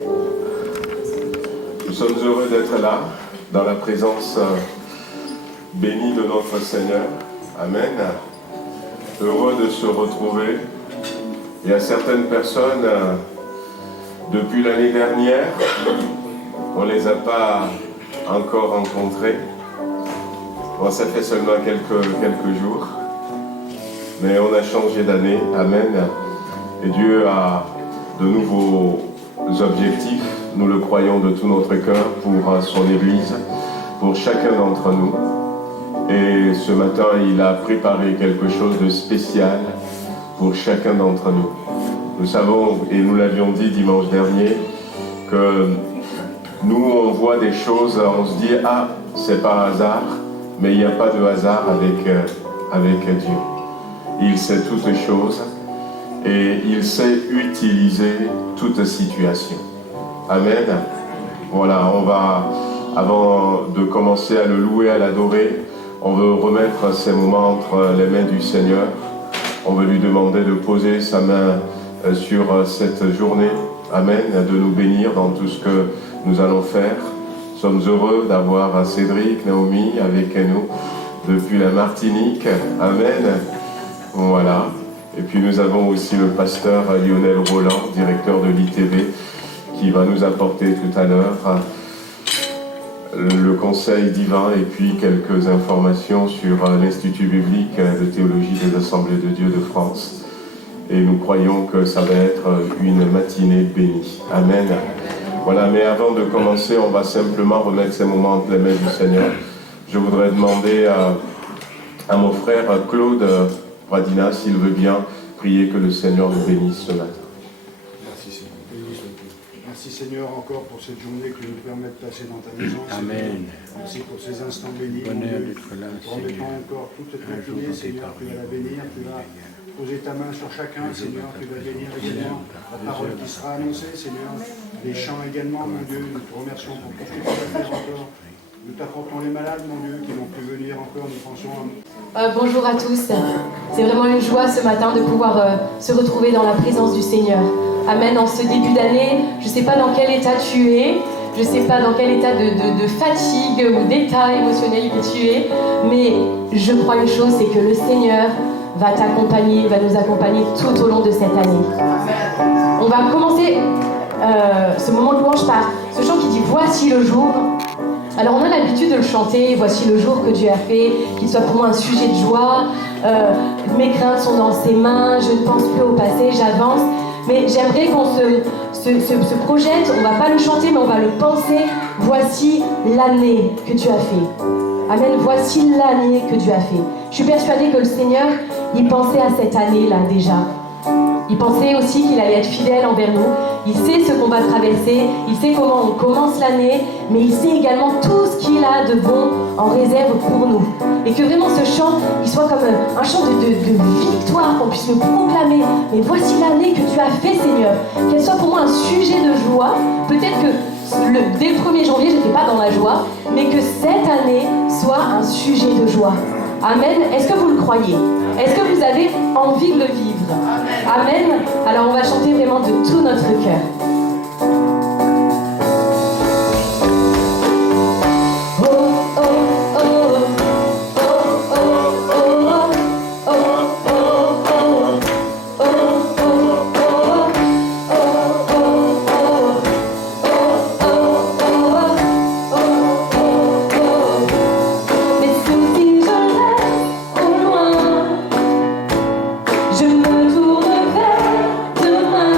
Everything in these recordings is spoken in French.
Nous sommes heureux d'être là, dans la présence bénie de notre Seigneur. Amen. Heureux de se retrouver. Il y a certaines personnes, depuis l'année dernière, on ne les a pas encore rencontrées. Bon, ça fait seulement quelques jours. Mais on a changé d'année. Amen. Et Dieu a de nouveaux objectifs. Nous le croyons de tout notre cœur pour son Église, pour chacun d'entre nous. Et ce matin, il a préparé quelque chose de spécial pour chacun d'entre nous. Nous savons, et nous l'avions dit dimanche dernier, que nous, on voit des choses, on se dit « Ah, c'est pas hasard », mais il n'y a pas de hasard avec Dieu. Il sait toutes choses et il sait utiliser toute situation. Amen. Voilà, on va, avant de commencer à le louer, à l'adorer, on veut remettre ces moments entre les mains du Seigneur. On veut lui demander de poser sa main sur cette journée. Amen. De nous bénir dans tout ce que nous allons faire. Nous sommes heureux d'avoir Cédric, Naomi avec nous depuis la Martinique. Amen. Voilà. Et puis nous avons aussi le pasteur Lionel Roland, directeur de l'ITV, qui va nous apporter tout à l'heure le conseil divin et puis quelques informations sur l'Institut biblique de théologie des Assemblées de Dieu de France. Et nous croyons que ça va être une matinée bénie. Amen. Voilà, mais avant de commencer, on va simplement remettre ces moments entre les mains du Seigneur. Je voudrais demander à mon frère Claude Pradina, s'il veut bien, prier que le Seigneur nous bénisse ce matin. Merci Seigneur encore pour cette journée que tu nous permets de passer dans ta maison. Amen. Merci pour ces instants bénis. Bonheur d'être là, Promettons encore toute cette matinée, Seigneur, tu vas la bénir, tu vas poser ta main sur chacun, Seigneur, tu vas bénir également la parole qui sera annoncée, Seigneur, les chants également, mon Dieu, nous te remercions pour tout ce que tu vas faire encore. Nous t'apportons les malades, mon Dieu, qui n'ont pu venir encore, nous pensons à nous. Bonjour à tous, c'est vraiment une joie ce matin de pouvoir se retrouver dans la présence du Seigneur. Amen, en ce début d'année, je ne sais pas dans quel état tu es, je ne sais pas dans quel état de fatigue ou d'état émotionnel que tu es, mais je crois une chose, c'est que le Seigneur va t'accompagner, va nous accompagner tout au long de cette année. On va commencer ce moment de louange par ce chant qui dit « Voici le jour ». Alors on a l'habitude de le chanter, voici le jour que Dieu a fait, qu'il soit pour moi un sujet de joie, mes craintes sont dans ses mains, je ne pense plus au passé, j'avance. Mais j'aimerais qu'on se projette, on ne va pas le chanter, mais on va le penser, voici l'année que tu as fait. Amen, voici l'année que Dieu a fait. Je suis persuadée que le Seigneur, il pensait à cette année-là déjà. Il pensait aussi qu'il allait être fidèle envers nous. Il sait ce qu'on va traverser, il sait comment on commence l'année, mais il sait également tout ce qu'il a de bon en réserve pour nous. Et que vraiment ce chant, il soit comme un chant de victoire, qu'on puisse le proclamer. Mais voici l'année que tu as fait, Seigneur. Qu'elle soit pour moi un sujet de joie. Peut-être que dès le 1er janvier, je n'étais pas dans la joie, mais que cette année soit un sujet de joie. Amen. Est-ce que vous le croyez? Est-ce que vous avez envie de le vivre? Amen. Alors on va chanter vraiment de tout notre cœur. Je me tourne vers demain.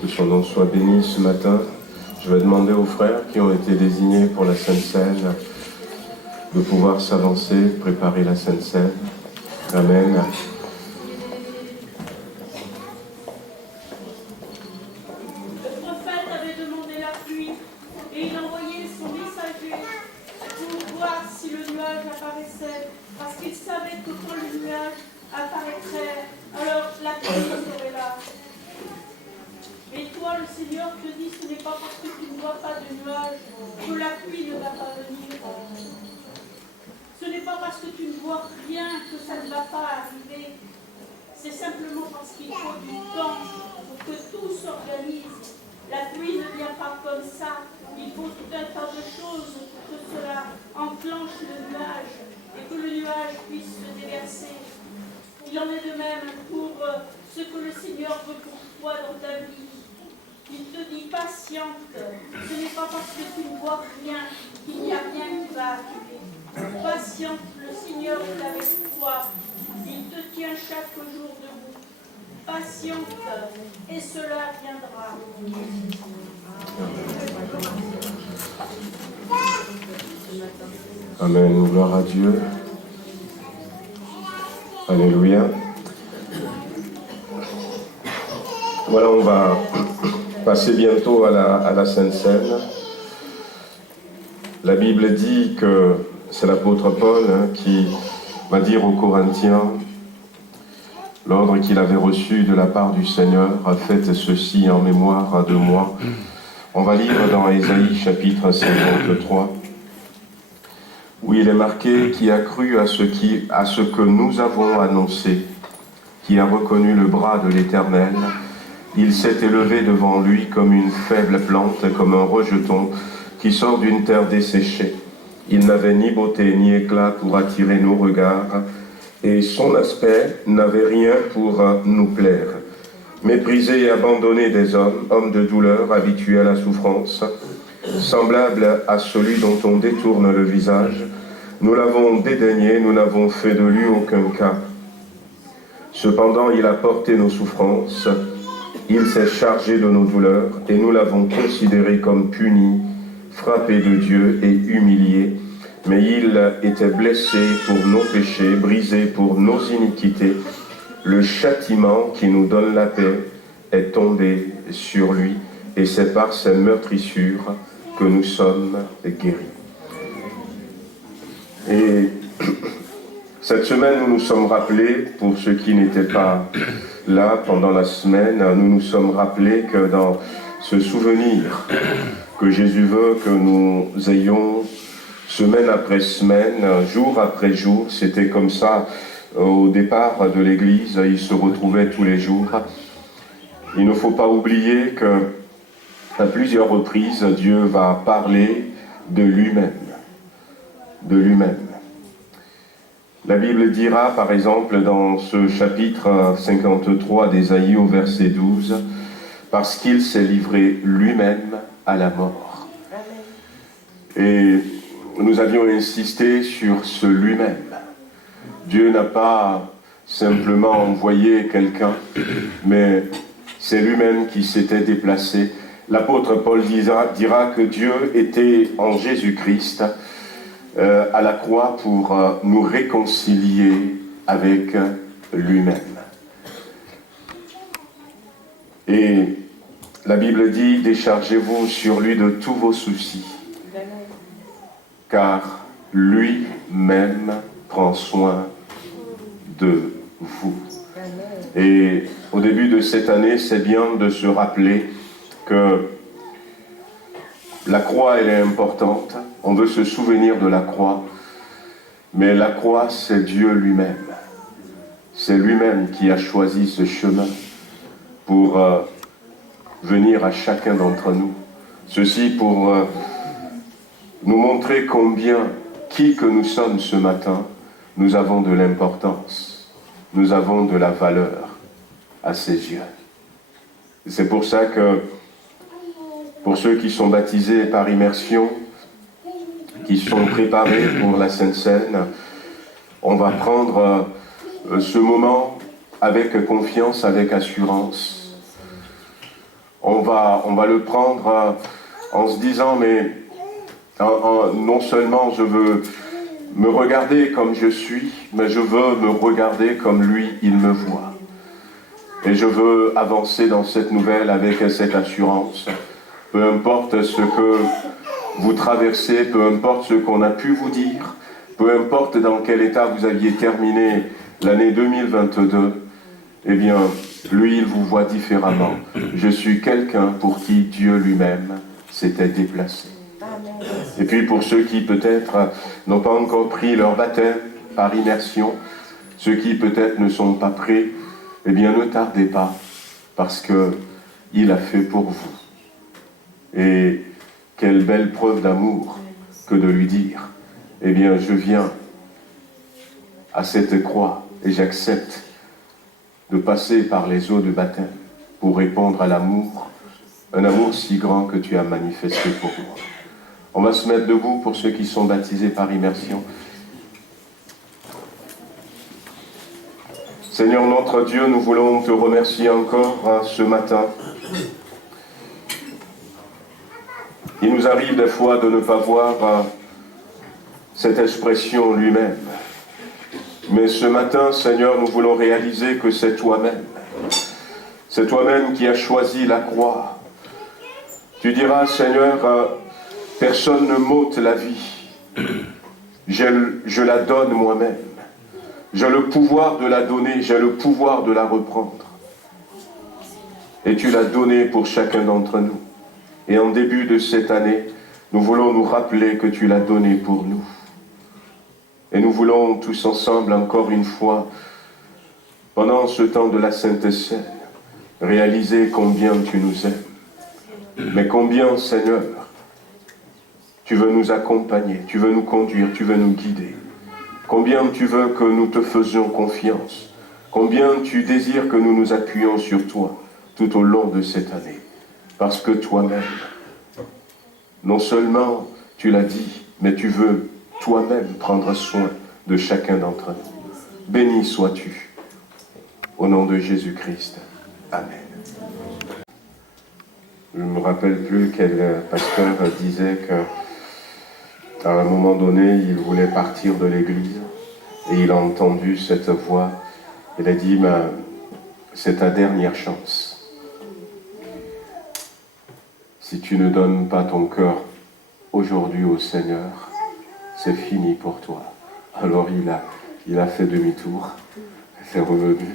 Que son nom soit béni ce matin. Je vais demander aux frères qui ont été désignés pour la Sainte Seine de pouvoir s'avancer, préparer la Sainte Seine. Amen. Le prophète avait demandé la pluie et il envoyait son messager pour voir si le nuage apparaissait, parce qu'il savait que quand le nuage apparaîtrait, alors la pluie serait là. Mais toi, le Seigneur te dit, ce n'est pas parce que tu ne vois pas de nuage que la pluie ne va pas venir. Ce n'est pas parce que tu ne vois rien que ça ne va pas arriver. C'est simplement parce qu'il faut du temps pour que tout s'organise. La pluie ne vient pas comme ça. Il faut tout un tas de choses pour que cela enclenche le nuage et que le nuage puisse se déverser. Il en est de même pour ce que le Seigneur veut pour toi dans ta vie. Il te dit patiente. Ce n'est pas parce que tu ne vois rien qu'il n'y a rien qui va arriver. Patiente, le Seigneur est avec toi. Il te tient chaque jour debout. Patiente, et cela viendra. Amen. Gloire à Dieu. Alléluia. Voilà, on va passer bientôt à la Sainte Seine. La Bible dit que c'est l'apôtre Paul qui va dire aux Corinthiens l'ordre qu'il avait reçu de la part du Seigneur, faites ceci en mémoire de moi. On va lire dans Ésaïe chapitre 53, où il est marqué qui a cru à ce que nous avons annoncé, qui a reconnu le bras de l'Éternel. Il s'est élevé devant lui comme une faible plante, comme un rejeton qui sort d'une terre desséchée. Il n'avait ni beauté ni éclat pour attirer nos regards, et son aspect n'avait rien pour nous plaire. Méprisé et abandonné des hommes, homme de douleur, habitué à la souffrance, semblable à celui dont on détourne le visage, nous l'avons dédaigné, nous n'avons fait de lui aucun cas. Cependant, il a porté nos souffrances, il s'est chargé de nos douleurs, et nous l'avons considéré comme puni, frappé de Dieu et humilié. Mais il était blessé pour nos péchés, brisé pour nos iniquités. Le châtiment qui nous donne la paix est tombé sur lui, et c'est par ses meurtrissures que nous sommes guéris. Et cette semaine, nous nous sommes rappelés, pour ceux qui n'étaient pas là pendant la semaine, nous nous sommes rappelés que dans ce souvenir que Jésus veut que nous ayons semaine après semaine, jour après jour, c'était comme ça au départ de l'Église, ils se retrouvaient tous les jours. Il ne faut pas oublier qu'à plusieurs reprises, Dieu va parler de lui-même. De lui-même. La Bible dira, par exemple, dans ce chapitre 53 d'Ésaïe au verset 12, « Parce qu'il s'est livré lui-même à la mort. » Et nous avions insisté sur ce lui-même. Dieu n'a pas simplement envoyé quelqu'un, mais c'est lui-même qui s'était déplacé. L'apôtre Paul dira que Dieu était en Jésus-Christ à la croix pour nous réconcilier avec lui-même. Et la Bible dit, déchargez-vous sur lui de tous vos soucis, car lui-même prend soin de vous. Et au début de cette année, c'est bien de se rappeler que la croix, elle est importante. On veut se souvenir de la croix. Mais la croix, c'est Dieu lui-même. C'est lui-même qui a choisi ce chemin pour venir à chacun d'entre nous. Ceci pour nous montrer combien, qui que nous sommes ce matin, nous avons de l'importance. Nous avons de la valeur à ses yeux. C'est pour ça que, pour ceux qui sont baptisés par immersion, qui sont préparés pour la Sainte Seine, on va prendre ce moment avec confiance, avec assurance, on va le prendre en se disant, mais non seulement je veux me regarder comme je suis, mais je veux me regarder comme lui, il me voit. Et je veux avancer dans cette nouvelle avec cette assurance. Peu importe ce que vous traversez, peu importe ce qu'on a pu vous dire, peu importe dans quel état vous aviez terminé l'année 2022, eh bien, lui, il vous voit différemment. Je suis quelqu'un pour qui Dieu lui-même s'était déplacé. Et puis pour ceux qui peut-être n'ont pas encore pris leur baptême par immersion, ceux qui peut-être ne sont pas prêts, eh bien ne tardez pas, parce qu'il a fait pour vous. Et quelle belle preuve d'amour que de lui dire, eh bien je viens à cette croix et j'accepte de passer par les eaux de baptême pour répondre à l'amour, un amour si grand que tu as manifesté pour moi. On va se mettre debout pour ceux qui sont baptisés par immersion. Seigneur notre Dieu, nous voulons te remercier encore ce matin. Il nous arrive des fois de ne pas voir cette expression lui-même. Mais ce matin, Seigneur, nous voulons réaliser que c'est toi-même. C'est toi-même qui as choisi la croix. Tu diras, Seigneur, personne ne m'ôte la vie. Je la donne moi-même. J'ai le pouvoir de la donner, j'ai le pouvoir de la reprendre. Et tu l'as donnée pour chacun d'entre nous. Et en début de cette année, nous voulons nous rappeler que tu l'as donnée pour nous. Et nous voulons tous ensemble, encore une fois, pendant ce temps de la Sainte Seine, réaliser combien tu nous aimes. Mais combien, Seigneur, tu veux nous accompagner, tu veux nous conduire, tu veux nous guider. Combien tu veux que nous te faisions confiance. Combien tu désires que nous nous appuyions sur toi tout au long de cette année. Parce que toi-même, non seulement tu l'as dit, mais tu veux toi-même prendre soin de chacun d'entre nous. Béni sois-tu. Au nom de Jésus-Christ. Amen. Je ne me rappelle plus quel pasteur disait qu'à un moment donné, il voulait partir de l'église et il a entendu cette voix. Il a dit, c'est ta dernière chance. Si tu ne donnes pas ton cœur aujourd'hui au Seigneur, c'est fini pour toi. Alors il a fait demi-tour, il s'est revenu.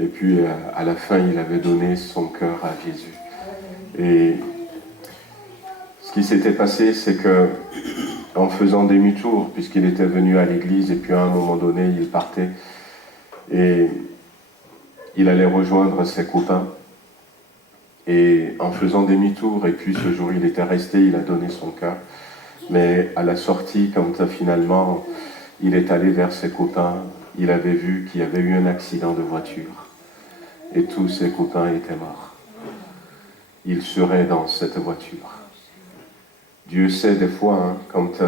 Et puis à la fin, il avait donné son cœur à Jésus. Et ce qui s'était passé, c'est que en faisant demi-tour, puisqu'il était venu à l'église, et puis à un moment donné, il partait, et il allait rejoindre ses copains. Et en faisant demi-tour, et puis ce jour il était resté, il a donné son cœur. Mais à la sortie, quand finalement il est allé vers ses copains, il avait vu qu'il y avait eu un accident de voiture. Et tous ses copains étaient morts. Il serait dans cette voiture. Dieu sait des fois, quand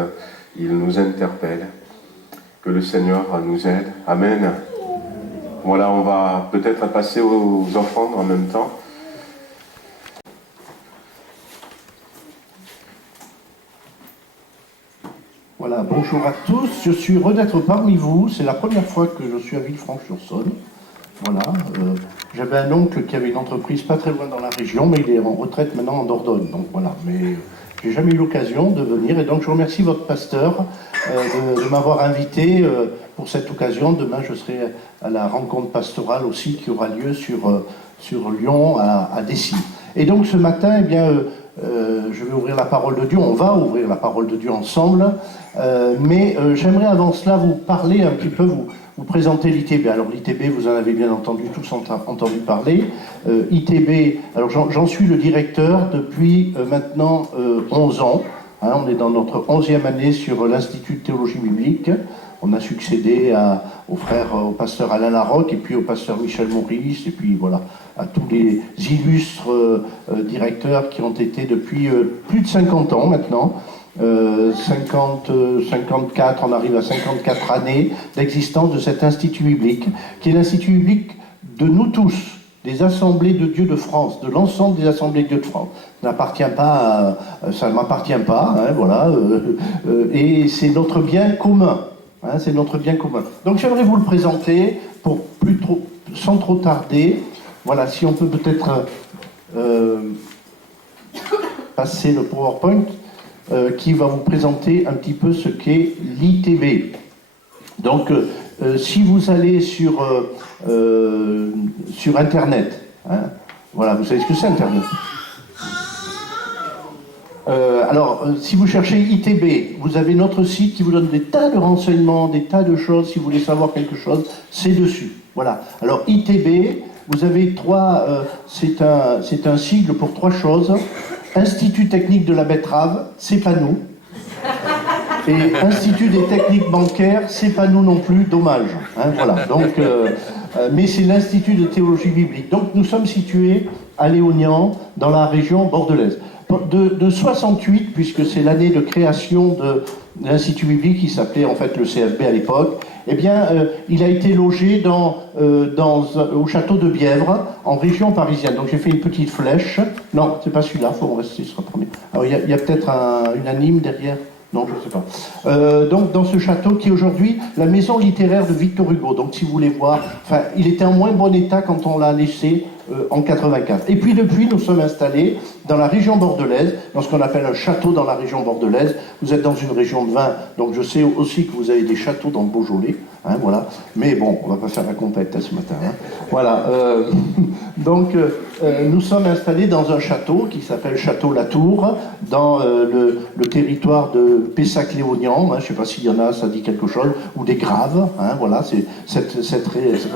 il nous interpelle, que le Seigneur nous aide. Amen. Voilà, on va peut-être passer aux offrandes en même temps. Voilà, bonjour à tous, je suis heureux d'être parmi vous, c'est la première fois que je suis à Villefranche-sur-Saône. Voilà, j'avais un oncle qui avait une entreprise pas très loin dans la région, mais il est en retraite maintenant en Dordogne, donc voilà, mais j'ai jamais eu l'occasion de venir, et donc je remercie votre pasteur de m'avoir invité pour cette occasion. Demain je serai à la rencontre pastorale aussi qui aura lieu sur Lyon, à Dessy. Et donc ce matin, eh bien, je vais ouvrir la parole de Dieu, on va ouvrir la parole de Dieu ensemble, mais j'aimerais avant cela vous parler un petit peu, vous présenter l'ITB. Alors l'ITB, vous en avez bien entendu, tous entendu parler. ITB, alors j'en suis le directeur depuis maintenant 11 ans. Hein, on est dans notre 11e année sur l'Institut de théologie biblique. On a succédé au pasteur Alain Larocque, et puis au pasteur Michel Maurice, et puis voilà, à tous les illustres directeurs qui ont été depuis plus de 50 ans maintenant. 54, on arrive à 54 années d'existence de cet institut biblique, qui est l'institut biblique de nous tous, des assemblées de Dieu de France, de l'ensemble des assemblées de Dieu de France. Ça ne m'appartient pas, hein, voilà, et c'est notre bien commun. Hein, c'est notre bien commun. Donc j'aimerais vous le présenter sans trop tarder. Voilà, si on peut peut-être passer le PowerPoint qui va vous présenter un petit peu ce qu'est l'ITB. Donc, si vous allez sur Internet, hein, voilà, vous savez ce que c'est Internet. Si vous cherchez ITB, vous avez notre site qui vous donne des tas de renseignements, des tas de choses. Si vous voulez savoir quelque chose, c'est dessus. Voilà. Alors ITB, vous avez c'est un sigle pour 3 choses. Institut technique de la betterave, c'est pas nous. Et Institut des techniques bancaires, c'est pas nous non plus, dommage. Hein, voilà. Donc, mais c'est l'Institut de théologie biblique. Donc nous sommes situés à Léognan, dans la région bordelaise. De 68, puisque c'est l'année de création de l'Institut biblique, qui s'appelait en fait le CFB à l'époque, eh bien, il a été logé au château de Bièvre, en région parisienne. Donc j'ai fait une petite flèche. Non, c'est pas celui-là, il faut en rester sur le premier. Alors il y a peut-être une anime derrière. Non, je ne sais pas. Donc, dans ce château qui est aujourd'hui la maison littéraire de Victor Hugo. Donc, si vous voulez voir, il était en moins bon état quand on l'a laissé en 84. Et puis, depuis, nous sommes installés dans la région bordelaise, dans ce qu'on appelle un château dans la région bordelaise. Vous êtes dans une région de vin, donc je sais aussi que vous avez des châteaux dans le Beaujolais. Hein, voilà. Mais bon, on ne va pas faire la compète ce matin. Hein. Voilà. Donc, nous sommes installés dans un château qui s'appelle Château Latour, dans le territoire de Pessac-Léognan. Hein, je ne sais pas s'il y en a, ça dit quelque chose, ou des Graves. Hein, voilà, c'est cette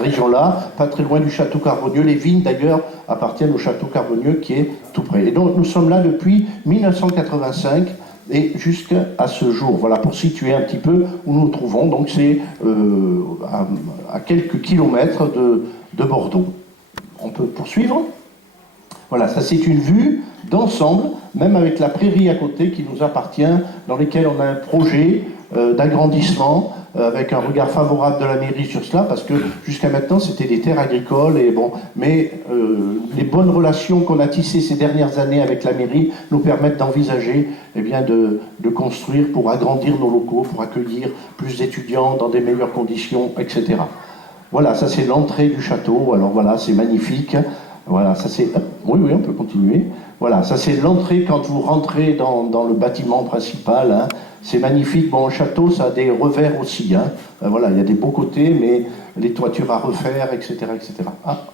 région-là, pas très loin du Château Carbonieux. Les vignes, d'ailleurs, appartiennent au Château Carbonieux qui est tout près. Et donc, nous sommes là depuis 1985. Et jusqu'à ce jour, voilà, pour situer un petit peu où nous nous trouvons. Donc c'est à quelques kilomètres de Bordeaux. On peut poursuivre. Voilà, ça c'est une vue d'ensemble, même avec la prairie à côté qui nous appartient, dans lesquelles on a un projet d'agrandissement, avec un regard favorable de la mairie sur cela, parce que jusqu'à maintenant c'était des terres agricoles, et bon, mais les bonnes relations qu'on a tissées ces dernières années avec la mairie nous permettent d'envisager de construire pour agrandir nos locaux, pour accueillir plus d'étudiants dans des meilleures conditions, etc. Voilà, ça c'est l'entrée du château, alors voilà, c'est magnifique. Voilà, ça c'est... Oui, on peut continuer. Voilà, ça c'est l'entrée quand vous rentrez dans le bâtiment principal. Hein. C'est magnifique. Bon, le château, ça a des revers aussi. Hein. Voilà, il y a des beaux côtés, mais les toitures à refaire, etc. etc. Ah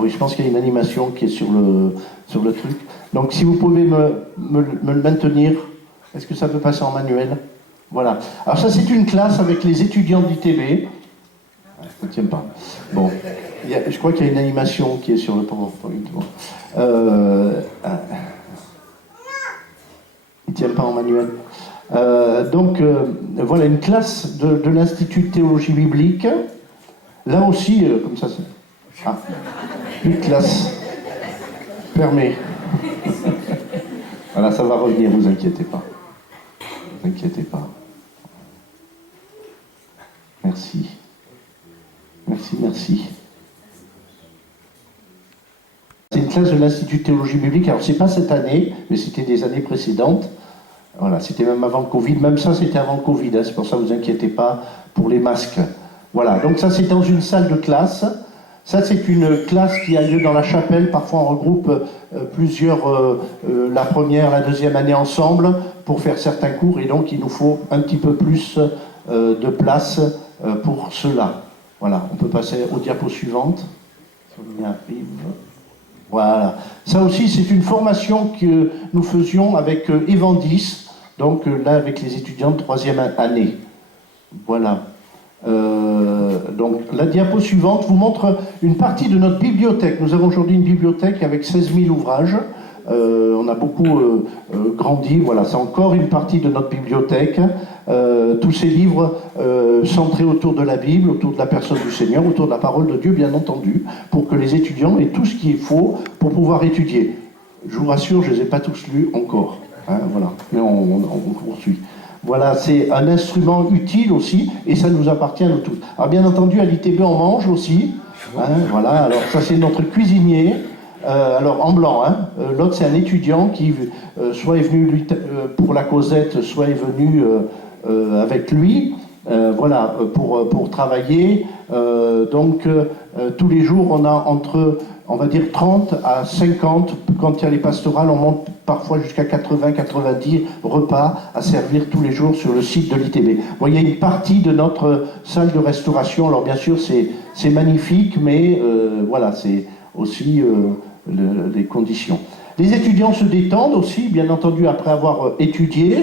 oui, je pense qu'il y a une animation qui est sur le truc. Donc si vous pouvez me le maintenir, est-ce que ça peut passer en manuel? Voilà. Alors ça c'est une classe avec les étudiants d'ITB. Je ne tiens pas. Bon, je crois qu'il y a une animation qui est sur le PowerPoint. Bon. Il ne tient pas en manuel. Voilà une classe de l'Institut de théologie biblique. Là aussi, comme ça, c'est... une classe. Permet. Voilà, ça va revenir, vous inquiétez pas. Vous inquiétez pas. Merci. Merci. C'est une classe de l'Institut de théologie biblique. Alors, c'est pas cette année, mais c'était des années précédentes. Voilà, c'était même avant le Covid. Même ça, c'était avant le Covid. Hein, c'est pour ça que vous inquiétez pas pour les masques. Voilà, donc ça, c'est dans une salle de classe. Ça, c'est une classe qui a lieu dans la chapelle. Parfois, on regroupe plusieurs, la première, la deuxième année ensemble pour faire certains cours. Et donc, il nous faut un petit peu plus de place pour cela. Voilà, on peut passer aux diapos suivantes. On y arrive. Voilà. Ça aussi, c'est une formation que nous faisions avec Evandis, donc là, avec les étudiants de 3e année. Voilà. Donc, la diapo suivante vous montre une partie de notre bibliothèque. Nous avons aujourd'hui une bibliothèque avec 16 000 ouvrages. On a beaucoup grandi, voilà, c'est encore une partie de notre bibliothèque. Tous ces livres centrés autour de la Bible, autour de la personne du Seigneur, autour de la parole de Dieu, bien entendu, pour que les étudiants aient tout ce qu'il faut pour pouvoir étudier. Je vous rassure, je ne les ai pas tous lus encore. Hein, voilà, mais on poursuit. Voilà, c'est un instrument utile aussi, et ça nous appartient à nous tous. Alors bien entendu, à l'ITB, on mange aussi. Voilà, alors ça c'est notre cuisinier, alors en blanc. L'autre c'est un étudiant qui soit est venu pour la causette, soit est venu avec lui. Voilà, pour travailler. Tous les jours, on a entre, on va dire, 30 à 50, quand il y a les pastorales, on monte parfois jusqu'à 80-90 repas à servir tous les jours sur le site de l'ITB. Bon, il y a une partie de notre salle de restauration, alors bien sûr, c'est magnifique, mais voilà, c'est aussi les conditions. Les étudiants se détendent aussi, bien entendu, après avoir étudié.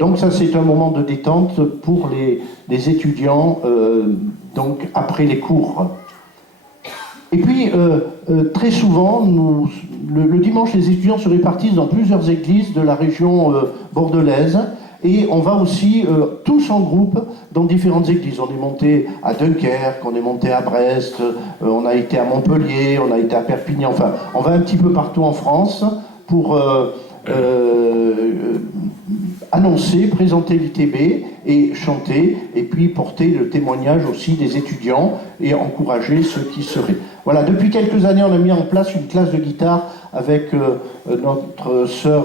Donc ça c'est un moment de détente pour les étudiants donc après les cours. Et puis très souvent le dimanche les étudiants se répartissent dans plusieurs églises de la région bordelaise et on va aussi tous en groupe dans différentes églises. On est monté à Dunkerque, on est monté à Brest, on a été à Montpellier, on a été à Perpignan, enfin on va un petit peu partout en France pour annoncer, présenter l'ITB et chanter, et puis porter le témoignage aussi des étudiants et encourager ceux qui seraient. Voilà, depuis quelques années, on a mis en place une classe de guitare avec notre sœur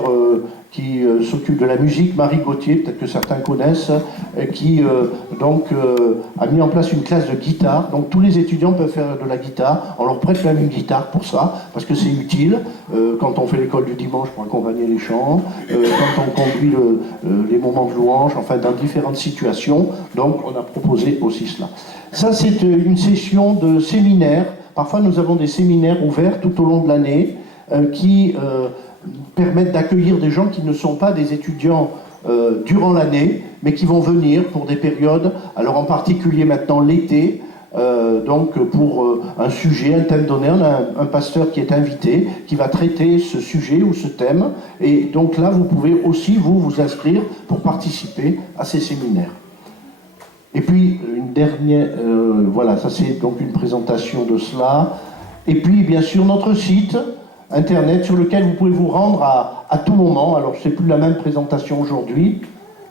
qui s'occupe de la musique, Marie Gauthier, peut-être que certains connaissent, qui a mis en place une classe de guitare. Donc tous les étudiants peuvent faire de la guitare. On leur prête même une guitare pour ça, parce que c'est utile quand on fait l'école du dimanche pour accompagner les chants, quand on conduit les moments de louange, enfin dans différentes situations. Donc on a proposé aussi cela. Ça c'est une session de séminaire. Parfois nous avons des séminaires ouverts tout au long de l'année qui permettent d'accueillir des gens qui ne sont pas des étudiants durant l'année, mais qui vont venir pour des périodes, alors en particulier maintenant l'été, donc pour un sujet, un thème donné, on a un pasteur qui est invité, qui va traiter ce sujet ou ce thème, et donc là vous pouvez aussi vous inscrire pour participer à ces séminaires. Et puis une dernière, voilà, ça c'est donc une présentation de cela, et puis bien sûr notre site Internet sur lequel vous pouvez vous rendre à tout moment. Alors c'est plus la même présentation aujourd'hui,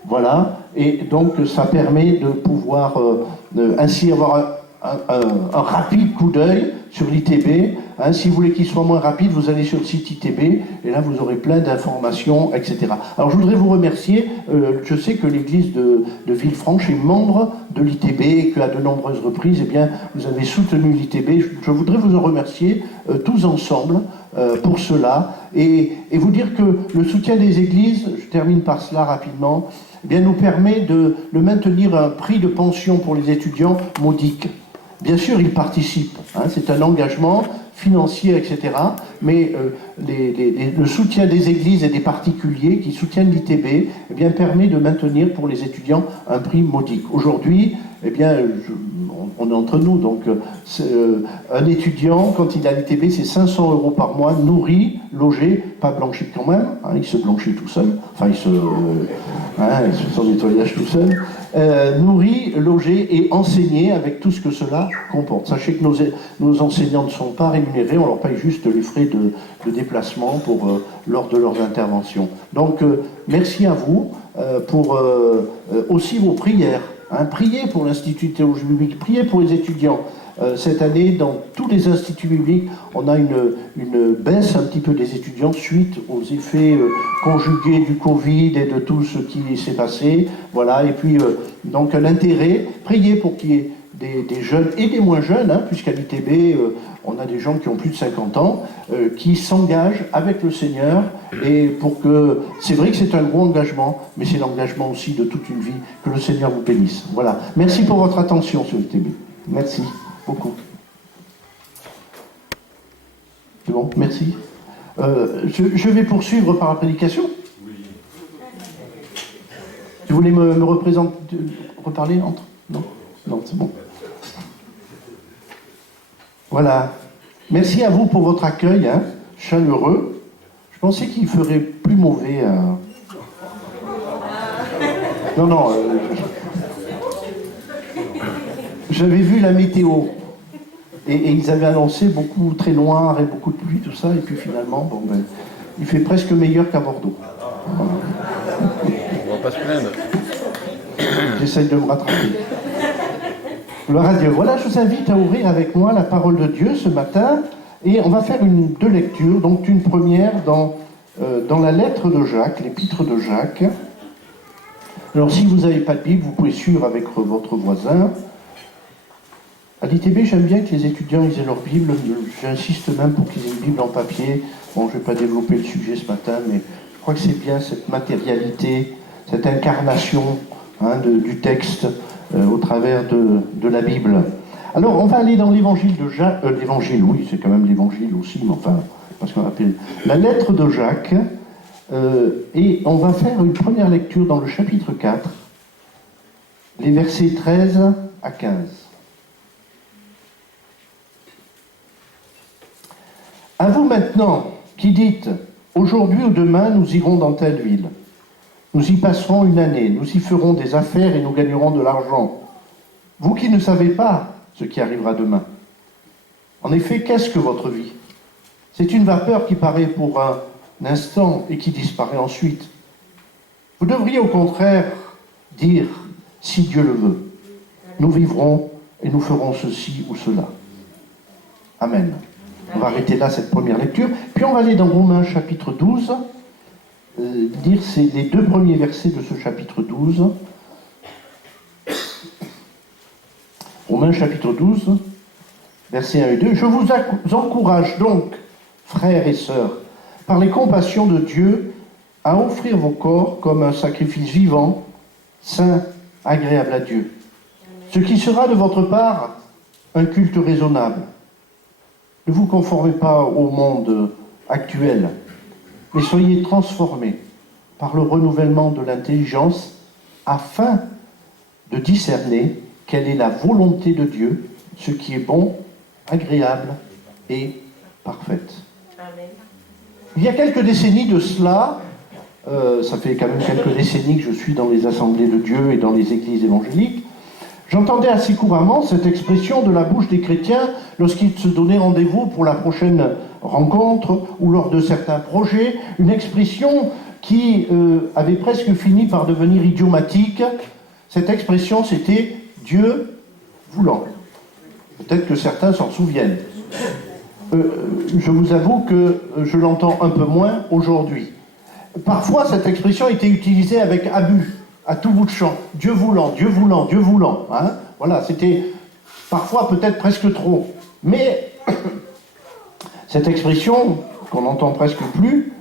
voilà, et donc ça permet de pouvoir ainsi avoir un rapide coup d'œil sur l'ITB. Si vous voulez qu'il soit moins rapide, vous allez sur le site ITB et là vous aurez plein d'informations, etc. Alors je voudrais vous remercier. Je sais que l'église de Villefranche est membre de l'ITB et qu'à de nombreuses reprises, eh bien, vous avez soutenu l'ITB. Je voudrais vous en remercier tous ensemble pour cela et vous dire que le soutien des églises, je termine par cela rapidement, eh bien, nous permet de maintenir un prix de pension pour les étudiants modique. Bien sûr, ils participent, c'est un engagement financier, etc. Mais le soutien des églises et des particuliers qui soutiennent l'ITB eh bien, permet de maintenir pour les étudiants un prix modique. Aujourd'hui, eh bien, on est entre nous, donc un étudiant, quand il est à l'ITB, c'est 500 € par mois, nourri, logé, pas blanchi quand même, il se blanchit tout seul, enfin il se fait son nettoyage tout seul, nourri, logé et enseigné avec tout ce que cela comporte. Sachez que nos enseignants ne sont pas rémunérés, on leur paye juste les frais de déplacement lors de leurs interventions. Donc merci à vous pour aussi vos prières. Priez pour l'Institut de théologie biblique, priez pour les étudiants. Cette année, dans tous les instituts bibliques, on a une baisse un petit peu des étudiants suite aux effets conjugués du Covid et de tout ce qui s'est passé. Voilà, et puis donc un intérêt, priez pour qu'il y ait des jeunes et des moins jeunes, puisqu'à l'ITB, on a des gens qui ont plus de 50 ans, qui s'engagent avec le Seigneur, et pour que... C'est vrai que c'est un gros engagement, mais c'est l'engagement aussi de toute une vie. Que le Seigneur vous bénisse. Voilà. Merci pour votre attention sur l'ITB. Merci beaucoup. C'est bon, merci. Je vais poursuivre par la prédication. Vous voulez me représenter, reparler entre... Non, non, c'est bon. Voilà. Merci à vous pour votre accueil, chaleureux. Je pensais qu'il ferait plus mauvais. Non. J'avais vu la météo. Et ils avaient annoncé beaucoup très noir et beaucoup de pluie, tout ça. Et puis finalement, il fait presque meilleur qu'à Bordeaux. Voilà. On va pas se plaindre. J'essaye de me rattraper. Gloire à Dieu. Voilà, je vous invite à ouvrir avec moi la parole de Dieu ce matin et on va faire deux lectures. Donc une première dans la lettre de Jacques, l'épître de Jacques. Alors si vous n'avez pas de Bible, vous pouvez suivre avec votre voisin. À l'ITB, j'aime bien que les étudiants aient leur Bible. J'insiste même pour qu'ils aient une Bible en papier. Bon, je ne vais pas développer le sujet ce matin, mais je crois que c'est bien cette matérialité, cette incarnation du texte au travers de la Bible. Alors, on va aller dans l'évangile de Jacques. L'évangile, oui, c'est quand même l'évangile aussi, mais enfin, parce qu'on appelle la lettre de Jacques. Et on va faire une première lecture dans le chapitre 4, les versets 13 à 15. À vous maintenant, qui dites, aujourd'hui ou demain, nous irons dans telle ville. Nous y passerons une année, nous y ferons des affaires et nous gagnerons de l'argent. Vous qui ne savez pas ce qui arrivera demain. En effet, qu'est-ce que votre vie? C'est une vapeur qui paraît pour un instant et qui disparaît ensuite. Vous devriez au contraire dire, si Dieu le veut, nous vivrons et nous ferons ceci ou cela. Amen. On va arrêter là cette première lecture. Puis on va aller dans Romains chapitre 12, lire les deux premiers versets de ce chapitre 12. Romains chapitre 12, versets 1 et 2. Je vous encourage donc, frères et sœurs, par les compassions de Dieu, à offrir vos corps comme un sacrifice vivant, saint, agréable à Dieu. Ce qui sera de votre part un culte raisonnable. Ne vous conformez pas au monde actuel, mais soyez transformés par le renouvellement de l'intelligence afin de discerner quelle est la volonté de Dieu, ce qui est bon, agréable et parfaite. Amen. Il y a quelques décennies de cela, ça fait quand même quelques décennies que je suis dans les assemblées de Dieu et dans les églises évangéliques, j'entendais assez couramment cette expression de la bouche des chrétiens lorsqu'ils se donnaient rendez-vous pour la prochaine rencontre ou lors de certains projets, une expression qui avait presque fini par devenir idiomatique. Cette expression, c'était « Dieu voulant ». Peut-être que certains s'en souviennent. Je vous avoue que je l'entends un peu moins aujourd'hui. Parfois, cette expression était utilisée avec abus, à tout bout de champ. Dieu voulant, Dieu voulant, Dieu voulant. Hein, voilà, c'était parfois peut-être presque trop. Mais cette expression, qu'on n'entend presque plus,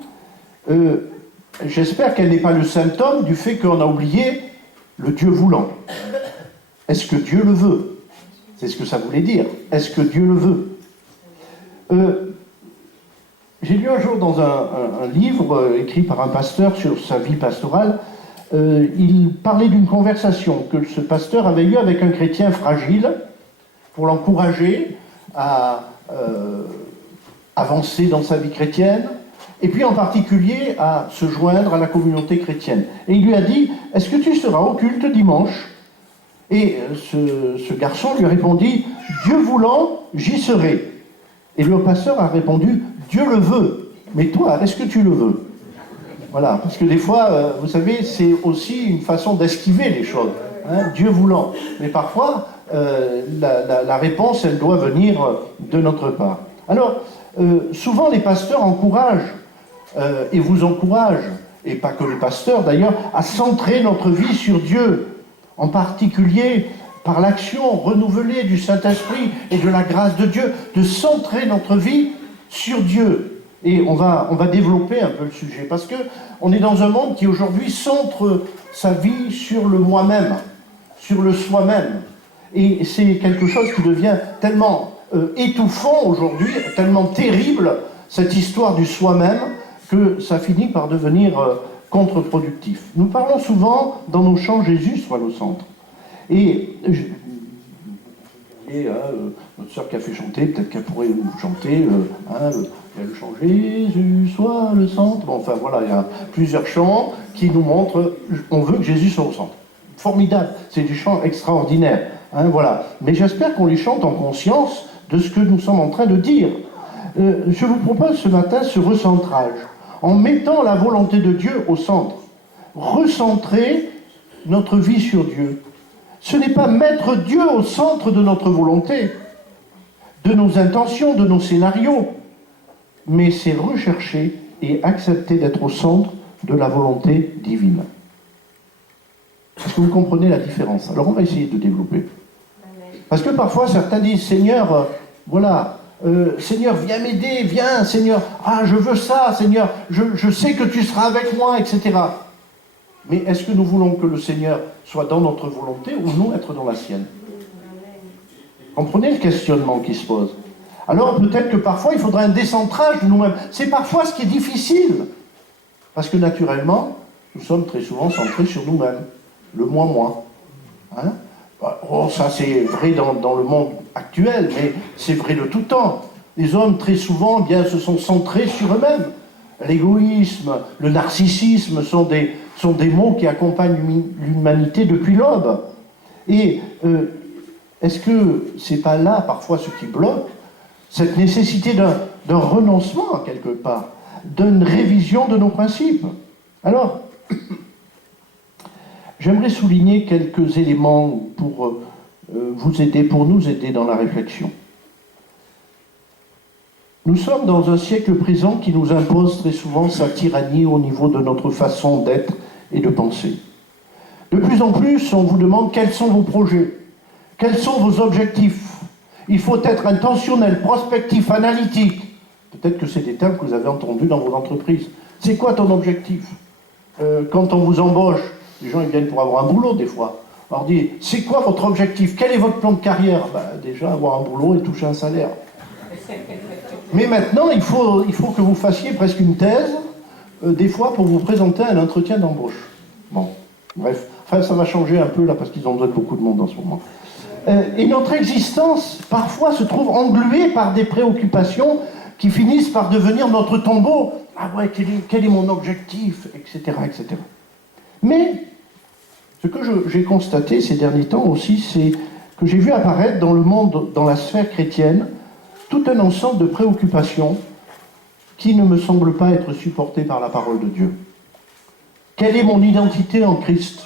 j'espère qu'elle n'est pas le symptôme du fait qu'on a oublié le Dieu voulant. Est-ce que Dieu le veut? C'est ce que ça voulait dire. Est-ce que Dieu le veut? J'ai lu un jour dans un livre écrit par un pasteur sur sa vie pastorale, il parlait d'une conversation que ce pasteur avait eue avec un chrétien fragile pour l'encourager à avancer dans sa vie chrétienne et puis en particulier à se joindre à la communauté chrétienne. Et il lui a dit, est-ce que tu seras au culte dimanche? Et ce garçon lui a répondu, Dieu voulant, j'y serai. Et le pasteur a répondu, Dieu le veut, mais toi, est-ce que tu le veux? Voilà, parce que des fois, vous savez, c'est aussi une façon d'esquiver les choses, hein, Dieu voulant. Mais parfois, la réponse, elle doit venir de notre part. Alors, souvent les pasteurs encouragent, et vous encouragent, et pas que les pasteurs d'ailleurs, à centrer notre vie sur Dieu, en particulier par l'action renouvelée du Saint-Esprit et de la grâce de Dieu, de centrer notre vie sur Dieu. Et on va développer un peu le sujet, parce qu'on est dans un monde qui aujourd'hui centre sa vie sur le moi-même, sur le soi-même. Et c'est quelque chose qui devient tellement étouffant aujourd'hui, tellement terrible, cette histoire du soi-même, que ça finit par devenir contre-productif. Nous parlons souvent dans nos chants, Jésus soit le centre. Et notre sœur qui a fait chanter, peut-être qu'elle pourrait nous chanter, il y a le chant Jésus soit le centre. Bon, enfin voilà, il y a plusieurs chants qui nous montrent, on veut que Jésus soit au centre. Formidable, c'est des chants extraordinaires. Hein, voilà. Mais j'espère qu'on les chante en conscience de ce que nous sommes en train de dire. Je vous propose ce matin ce recentrage, en mettant la volonté de Dieu au centre. Recentrer notre vie sur Dieu. ce n'est pas mettre Dieu au centre de notre volonté, de nos intentions, de nos scénarios, mais c'est rechercher et accepter d'être au centre de la volonté divine. Est-ce que vous comprenez la différence? Alors on va essayer de développer. Parce que parfois certains disent, Seigneur, voilà, Seigneur, viens m'aider, viens, Seigneur, ah, je veux ça, Seigneur, je sais que tu seras avec moi, etc. Mais est-ce que nous voulons que le Seigneur soit dans notre volonté ou nous être dans la sienne? Comprenez le questionnement qui se pose. Alors peut-être que parfois il faudra un décentrage de nous-mêmes. C'est parfois ce qui est difficile. Parce que naturellement, nous sommes très souvent centrés sur nous-mêmes. Le moi-moi. Hein? Oh, ça c'est vrai dans le monde actuel, mais c'est vrai de tout temps. Les hommes très souvent bien, se sont centrés sur eux-mêmes. L'égoïsme, le narcissisme sont des mots qui accompagnent l'humanité depuis l'aube. Et est-ce que c'est pas là parfois ce qui bloque? Cette nécessité d'un renoncement quelque part, d'une révision de nos principes. Alors, j'aimerais souligner quelques éléments pour vous aider, pour nous aider dans la réflexion. Nous sommes dans un siècle présent qui nous impose très souvent sa tyrannie au niveau de notre façon d'être et de penser. De plus en plus, on vous demande quels sont vos projets, quels sont vos objectifs. Il faut être intentionnel, prospectif, analytique. Peut-être que c'est des termes que vous avez entendus dans vos entreprises. C'est quoi ton objectif? Quand on vous embauche, les gens ils viennent pour avoir un boulot des fois. On leur dit, c'est quoi votre objectif? Quel est votre plan de carrière? Déjà, avoir un boulot et toucher un salaire. Mais maintenant, il faut que vous fassiez presque une thèse, des fois, pour vous présenter à un entretien d'embauche. Bon, bref. Enfin, ça va changer un peu, là, parce qu'ils ont besoin de beaucoup de monde en ce moment. Et notre existence, parfois, se trouve engluée par des préoccupations qui finissent par devenir notre tombeau. Ah ouais, quel est mon objectif, etc., etc. Mais, ce que j'ai constaté ces derniers temps aussi, c'est que j'ai vu apparaître dans le monde, dans la sphère chrétienne, tout un ensemble de préoccupations qui ne me semblent pas être supportées par la parole de Dieu. Quelle est mon identité en Christ?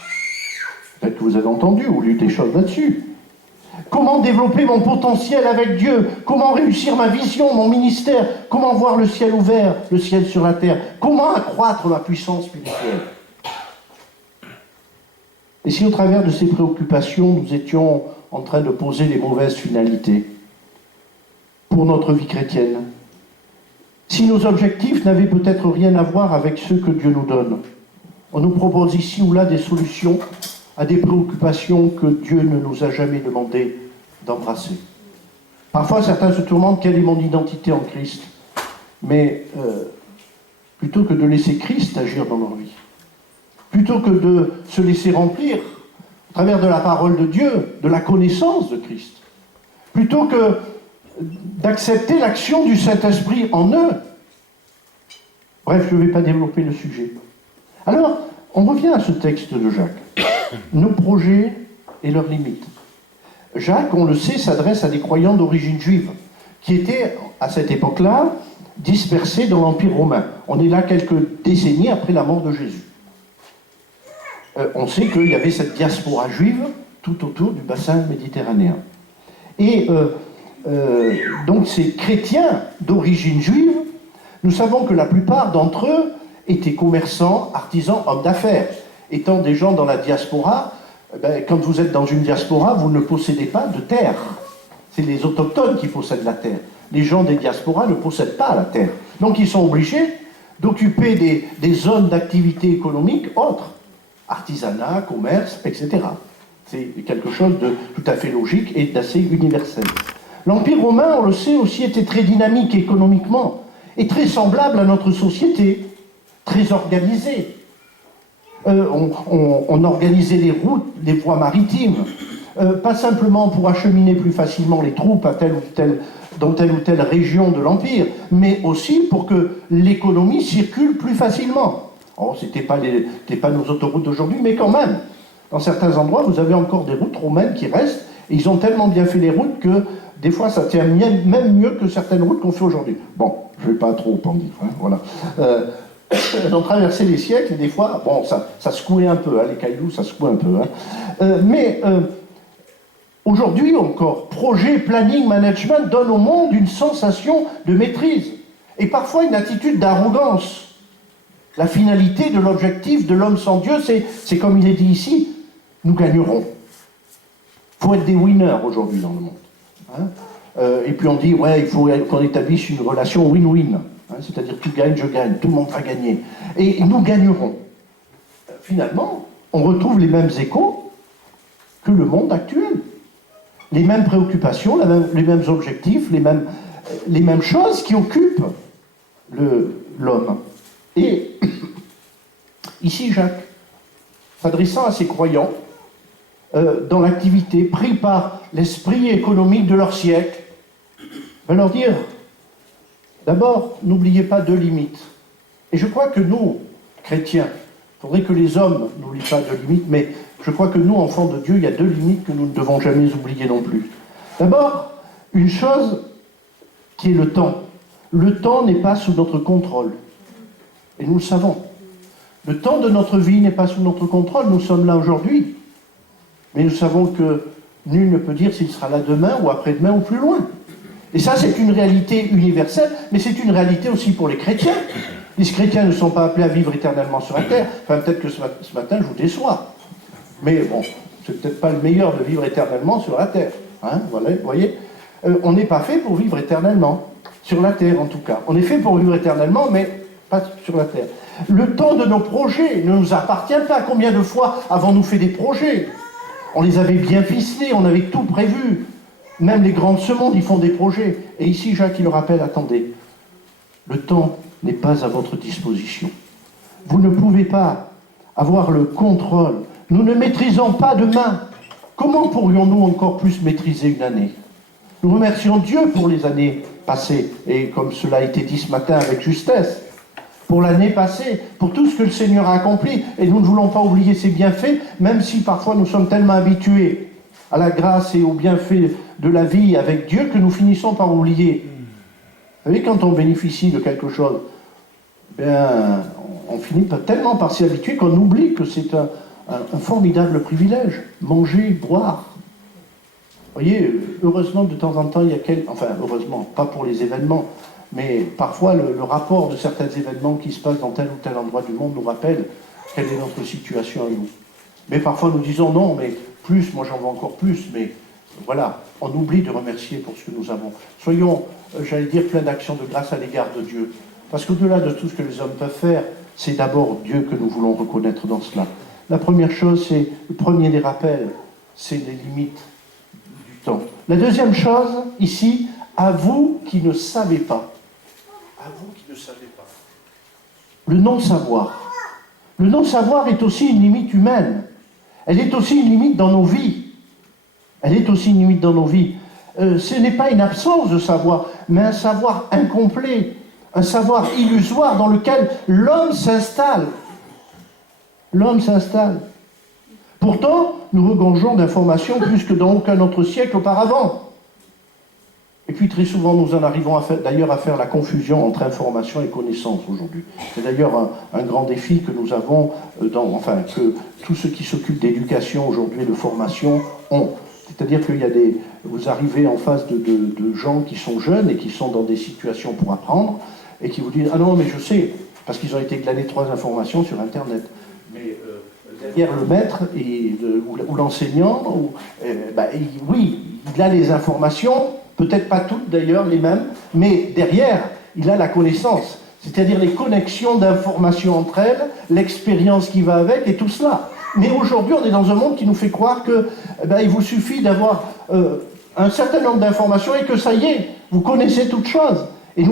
Peut-être que vous avez entendu ou lu des choses là-dessus. Comment développer mon potentiel avec Dieu? Comment réussir ma vision, mon ministère? Comment voir le ciel ouvert, le ciel sur la terre? Comment accroître ma puissance spirituelle? Et si au travers de ces préoccupations, nous étions en train de poser les mauvaises finalités pour notre vie chrétienne? Si nos objectifs n'avaient peut-être rien à voir avec ceux que Dieu nous donne? On nous propose ici ou là des solutions à des préoccupations que Dieu ne nous a jamais demandé d'embrasser. Parfois, certains se demandent quelle est mon identité en Christ. Mais plutôt que de laisser Christ agir dans leur vie, plutôt que de se laisser remplir à travers de la parole de Dieu, de la connaissance de Christ, plutôt que d'accepter l'action du Saint-Esprit en eux. Bref, je ne vais pas développer le sujet. Alors, on revient à ce texte de Jacques. Nos projets et leurs limites. Jacques, on le sait, s'adresse à des croyants d'origine juive, qui étaient, à cette époque-là, dispersés dans l'Empire romain. On est là quelques décennies après la mort de Jésus. On sait qu'il y avait cette diaspora juive tout autour du bassin méditerranéen. Et donc ces chrétiens d'origine juive, nous savons que la plupart d'entre eux étaient commerçants, artisans, hommes d'affaires. Étant des gens dans la diaspora, quand vous êtes dans une diaspora, vous ne possédez pas de terre. C'est les autochtones qui possèdent la terre. Les gens des diasporas ne possèdent pas la terre. Donc ils sont obligés d'occuper des zones d'activité économique autres. Artisanat, commerce, etc. C'est quelque chose de tout à fait logique et d'assez universel. L'Empire romain, on le sait aussi, était très dynamique économiquement et très semblable à notre société, très organisé. On organisait les routes, les voies maritimes, pas simplement pour acheminer plus facilement les troupes dans telle ou telle région de l'Empire, mais aussi pour que l'économie circule plus facilement. Oh, c'était pas nos autoroutes d'aujourd'hui, mais quand même, dans certains endroits, vous avez encore des routes romaines qui restent, et ils ont tellement bien fait les routes que des fois, ça tient même mieux que certaines routes qu'on fait aujourd'hui. Bon, je ne vais pas trop en dire, hein, voilà. Elles ont traversé les siècles, et des fois, bon, ça secouait un peu, hein, les cailloux, ça secouait un peu. Hein. Mais Aujourd'hui encore, projet, planning, management donnent au monde une sensation de maîtrise et parfois une attitude d'arrogance. La finalité de l'objectif de l'homme sans Dieu, c'est comme il est dit ici, nous gagnerons. Il faut être des winners aujourd'hui dans le monde. Hein. Et puis on dit, ouais, il faut qu'on établisse une relation win-win. Hein, c'est-à-dire tu gagnes, je gagne, tout le monde va gagner. Et nous gagnerons. Finalement, on retrouve les mêmes échos que le monde actuel. Les mêmes préoccupations, les mêmes objectifs, les mêmes choses qui occupent l'homme. Et ici, Jacques, s'adressant à ses croyants, dans l'activité, pris par l'esprit économique de leur siècle, va leur dire, d'abord, n'oubliez pas deux limites. Et je crois que nous, chrétiens, il faudrait que les hommes n'oublient pas de limites, mais je crois que nous, enfants de Dieu, il y a deux limites que nous ne devons jamais oublier non plus. D'abord, une chose qui est le temps. Le temps n'est pas sous notre contrôle. Et nous le savons. Le temps de notre vie n'est pas sous notre contrôle. Nous sommes là aujourd'hui. Mais nous savons que nul ne peut dire s'il sera là demain ou après-demain ou plus loin. Et ça, c'est une réalité universelle, mais c'est une réalité aussi pour les chrétiens. Les chrétiens ne sont pas appelés à vivre éternellement sur la terre. Enfin, peut-être que ce matin, je vous déçois. Mais bon, c'est peut-être pas le meilleur de vivre éternellement sur la terre. Hein, voilà, vous voyez, on n'est pas fait pour vivre éternellement. Sur la terre, en tout cas. On est fait pour vivre éternellement, mais pas sur la terre. Le temps de nos projets ne nous appartient pas. Combien de fois avons-nous fait des projets? On les avait bien ficelés, on avait tout prévu. Même les grands de ce monde, ils font des projets. Et ici, Jacques, il le rappelle, attendez, le temps n'est pas à votre disposition. Vous ne pouvez pas avoir le contrôle. Nous ne maîtrisons pas demain. Comment pourrions-nous encore plus maîtriser une année? Nous remercions Dieu pour les années passées, et comme cela a été dit ce matin avec justesse, pour l'année passée, pour tout ce que le Seigneur a accompli, et nous ne voulons pas oublier ses bienfaits, même si parfois nous sommes tellement habitués à la grâce et aux bienfaits de la vie avec Dieu que nous finissons par oublier. Vous savez, quand on bénéficie de quelque chose, bien, on finit tellement par s'y habituer qu'on oublie que c'est un formidable privilège. Manger, boire. Vous voyez, heureusement, de temps en temps, il y a enfin, heureusement, pas pour les événements, mais parfois le rapport de certains événements qui se passent dans tel ou tel endroit du monde nous rappelle quelle est notre situation à nous. Mais parfois nous disons non, mais plus, moi j'en veux encore plus, mais voilà, on oublie de remercier pour ce que nous avons. Soyons, j'allais dire, pleins d'actions de grâce à l'égard de Dieu. Parce qu'au-delà de tout ce que les hommes peuvent faire, c'est d'abord Dieu que nous voulons reconnaître dans cela. La première chose, c'est, le premier des rappels, c'est les limites du temps. La deuxième chose, ici, à vous qui ne savez pas. À vous qui ne savez pas. Le non-savoir. Le non-savoir est aussi une limite humaine. Elle est aussi une limite dans nos vies. Elle est aussi une limite dans nos vies. Ce n'est pas une absence de savoir, mais un savoir incomplet, un savoir illusoire dans lequel l'homme s'installe. L'homme s'installe. Pourtant, nous regorgeons d'informations plus que dans aucun autre siècle auparavant. Et puis très souvent, nous en arrivons d'ailleurs à faire la confusion entre information et connaissance aujourd'hui. C'est d'ailleurs un grand défi que nous avons, que tous ceux qui s'occupent d'éducation aujourd'hui et de formation ont. C'est-à-dire qu'il y a vous arrivez en face de gens qui sont jeunes et qui sont dans des situations pour apprendre et qui vous disent « Ah non, mais je sais », parce qu'ils ont été glanés 3 informations sur Internet. Mais derrière le maître ou l'enseignant, oui, il a les informations, peut-être pas toutes d'ailleurs les mêmes, mais derrière, il a la connaissance. C'est-à-dire les connexions d'informations entre elles, l'expérience qui va avec et tout cela. Mais aujourd'hui, on est dans un monde qui nous fait croire que il vous suffit d'avoir un certain nombre d'informations et que ça y est, vous connaissez toutes choses. Et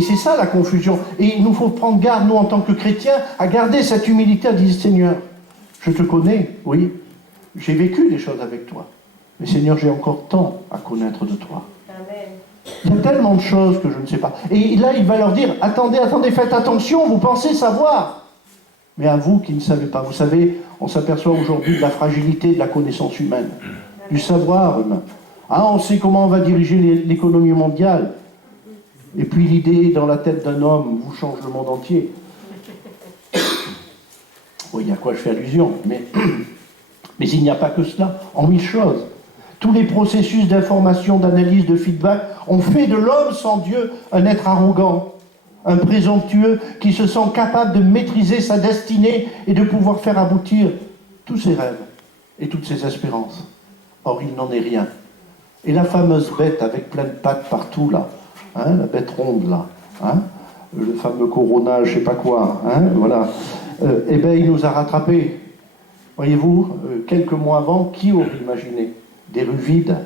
c'est ça la confusion. Et il nous faut prendre garde, nous en tant que chrétiens, à garder cette humilité, à dire Seigneur, je te connais, oui, j'ai vécu des choses avec toi. Mais Seigneur, j'ai encore tant à connaître de toi. Amen. Il y a tellement de choses que je ne sais pas. Et là, il va leur dire, attendez, faites attention, vous pensez savoir. Mais à vous qui ne savez pas, vous savez, on s'aperçoit aujourd'hui de la fragilité de la connaissance humaine, du savoir humain. Ah, on sait comment on va diriger l'économie mondiale. Et puis l'idée dans la tête d'un homme vous change le monde entier. Oui, il y a quoi je fais allusion, mais il n'y a pas que cela, en 1000 choses. Tous les processus d'information, d'analyse, de feedback ont fait de l'homme sans Dieu un être arrogant, un présomptueux qui se sent capable de maîtriser sa destinée et de pouvoir faire aboutir tous ses rêves et toutes ses espérances. Or, il n'en est rien. Et la fameuse bête avec plein de pattes partout, là, hein, la bête ronde, là, hein, le fameux corona, je ne sais pas quoi, hein, voilà, eh bien, il nous a rattrapés. Voyez-vous, quelques mois avant, qui aurait imaginé des rues vides,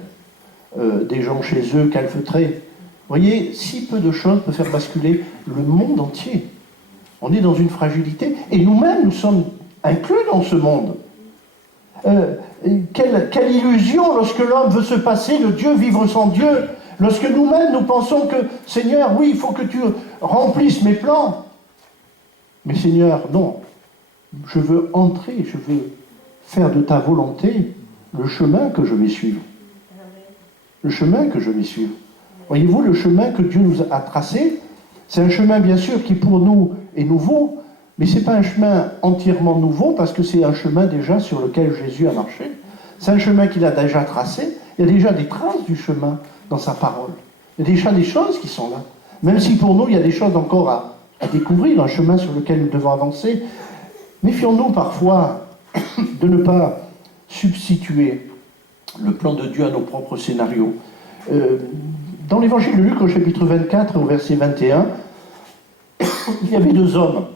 des gens chez eux calfeutrés. Voyez, si peu de choses peuvent faire basculer le monde entier. On est dans une fragilité, et nous-mêmes, nous sommes inclus dans ce monde. Quelle illusion lorsque l'homme veut se passer de Dieu, vivre sans Dieu, lorsque nous-mêmes nous pensons que, Seigneur, oui, il faut que tu remplisses mes plans. Mais Seigneur, non, je veux entrer, je veux faire de ta volonté le chemin que je vais suivre. Le chemin que je vais suivre. Voyez-vous, le chemin que Dieu nous a tracé, c'est un chemin bien sûr qui pour nous est nouveau, mais ce n'est pas un chemin entièrement nouveau parce que c'est un chemin déjà sur lequel Jésus a marché. C'est un chemin qu'il a déjà tracé. Il y a déjà des traces du chemin dans sa parole. Il y a déjà des choses qui sont là. Même si pour nous, il y a des choses encore à découvrir, un chemin sur lequel nous devons avancer. Méfions-nous parfois de ne pas substituer le plan de Dieu à nos propres scénarios. Dans l'évangile de Luc, au chapitre 24, au verset 21, il y avait 2 hommes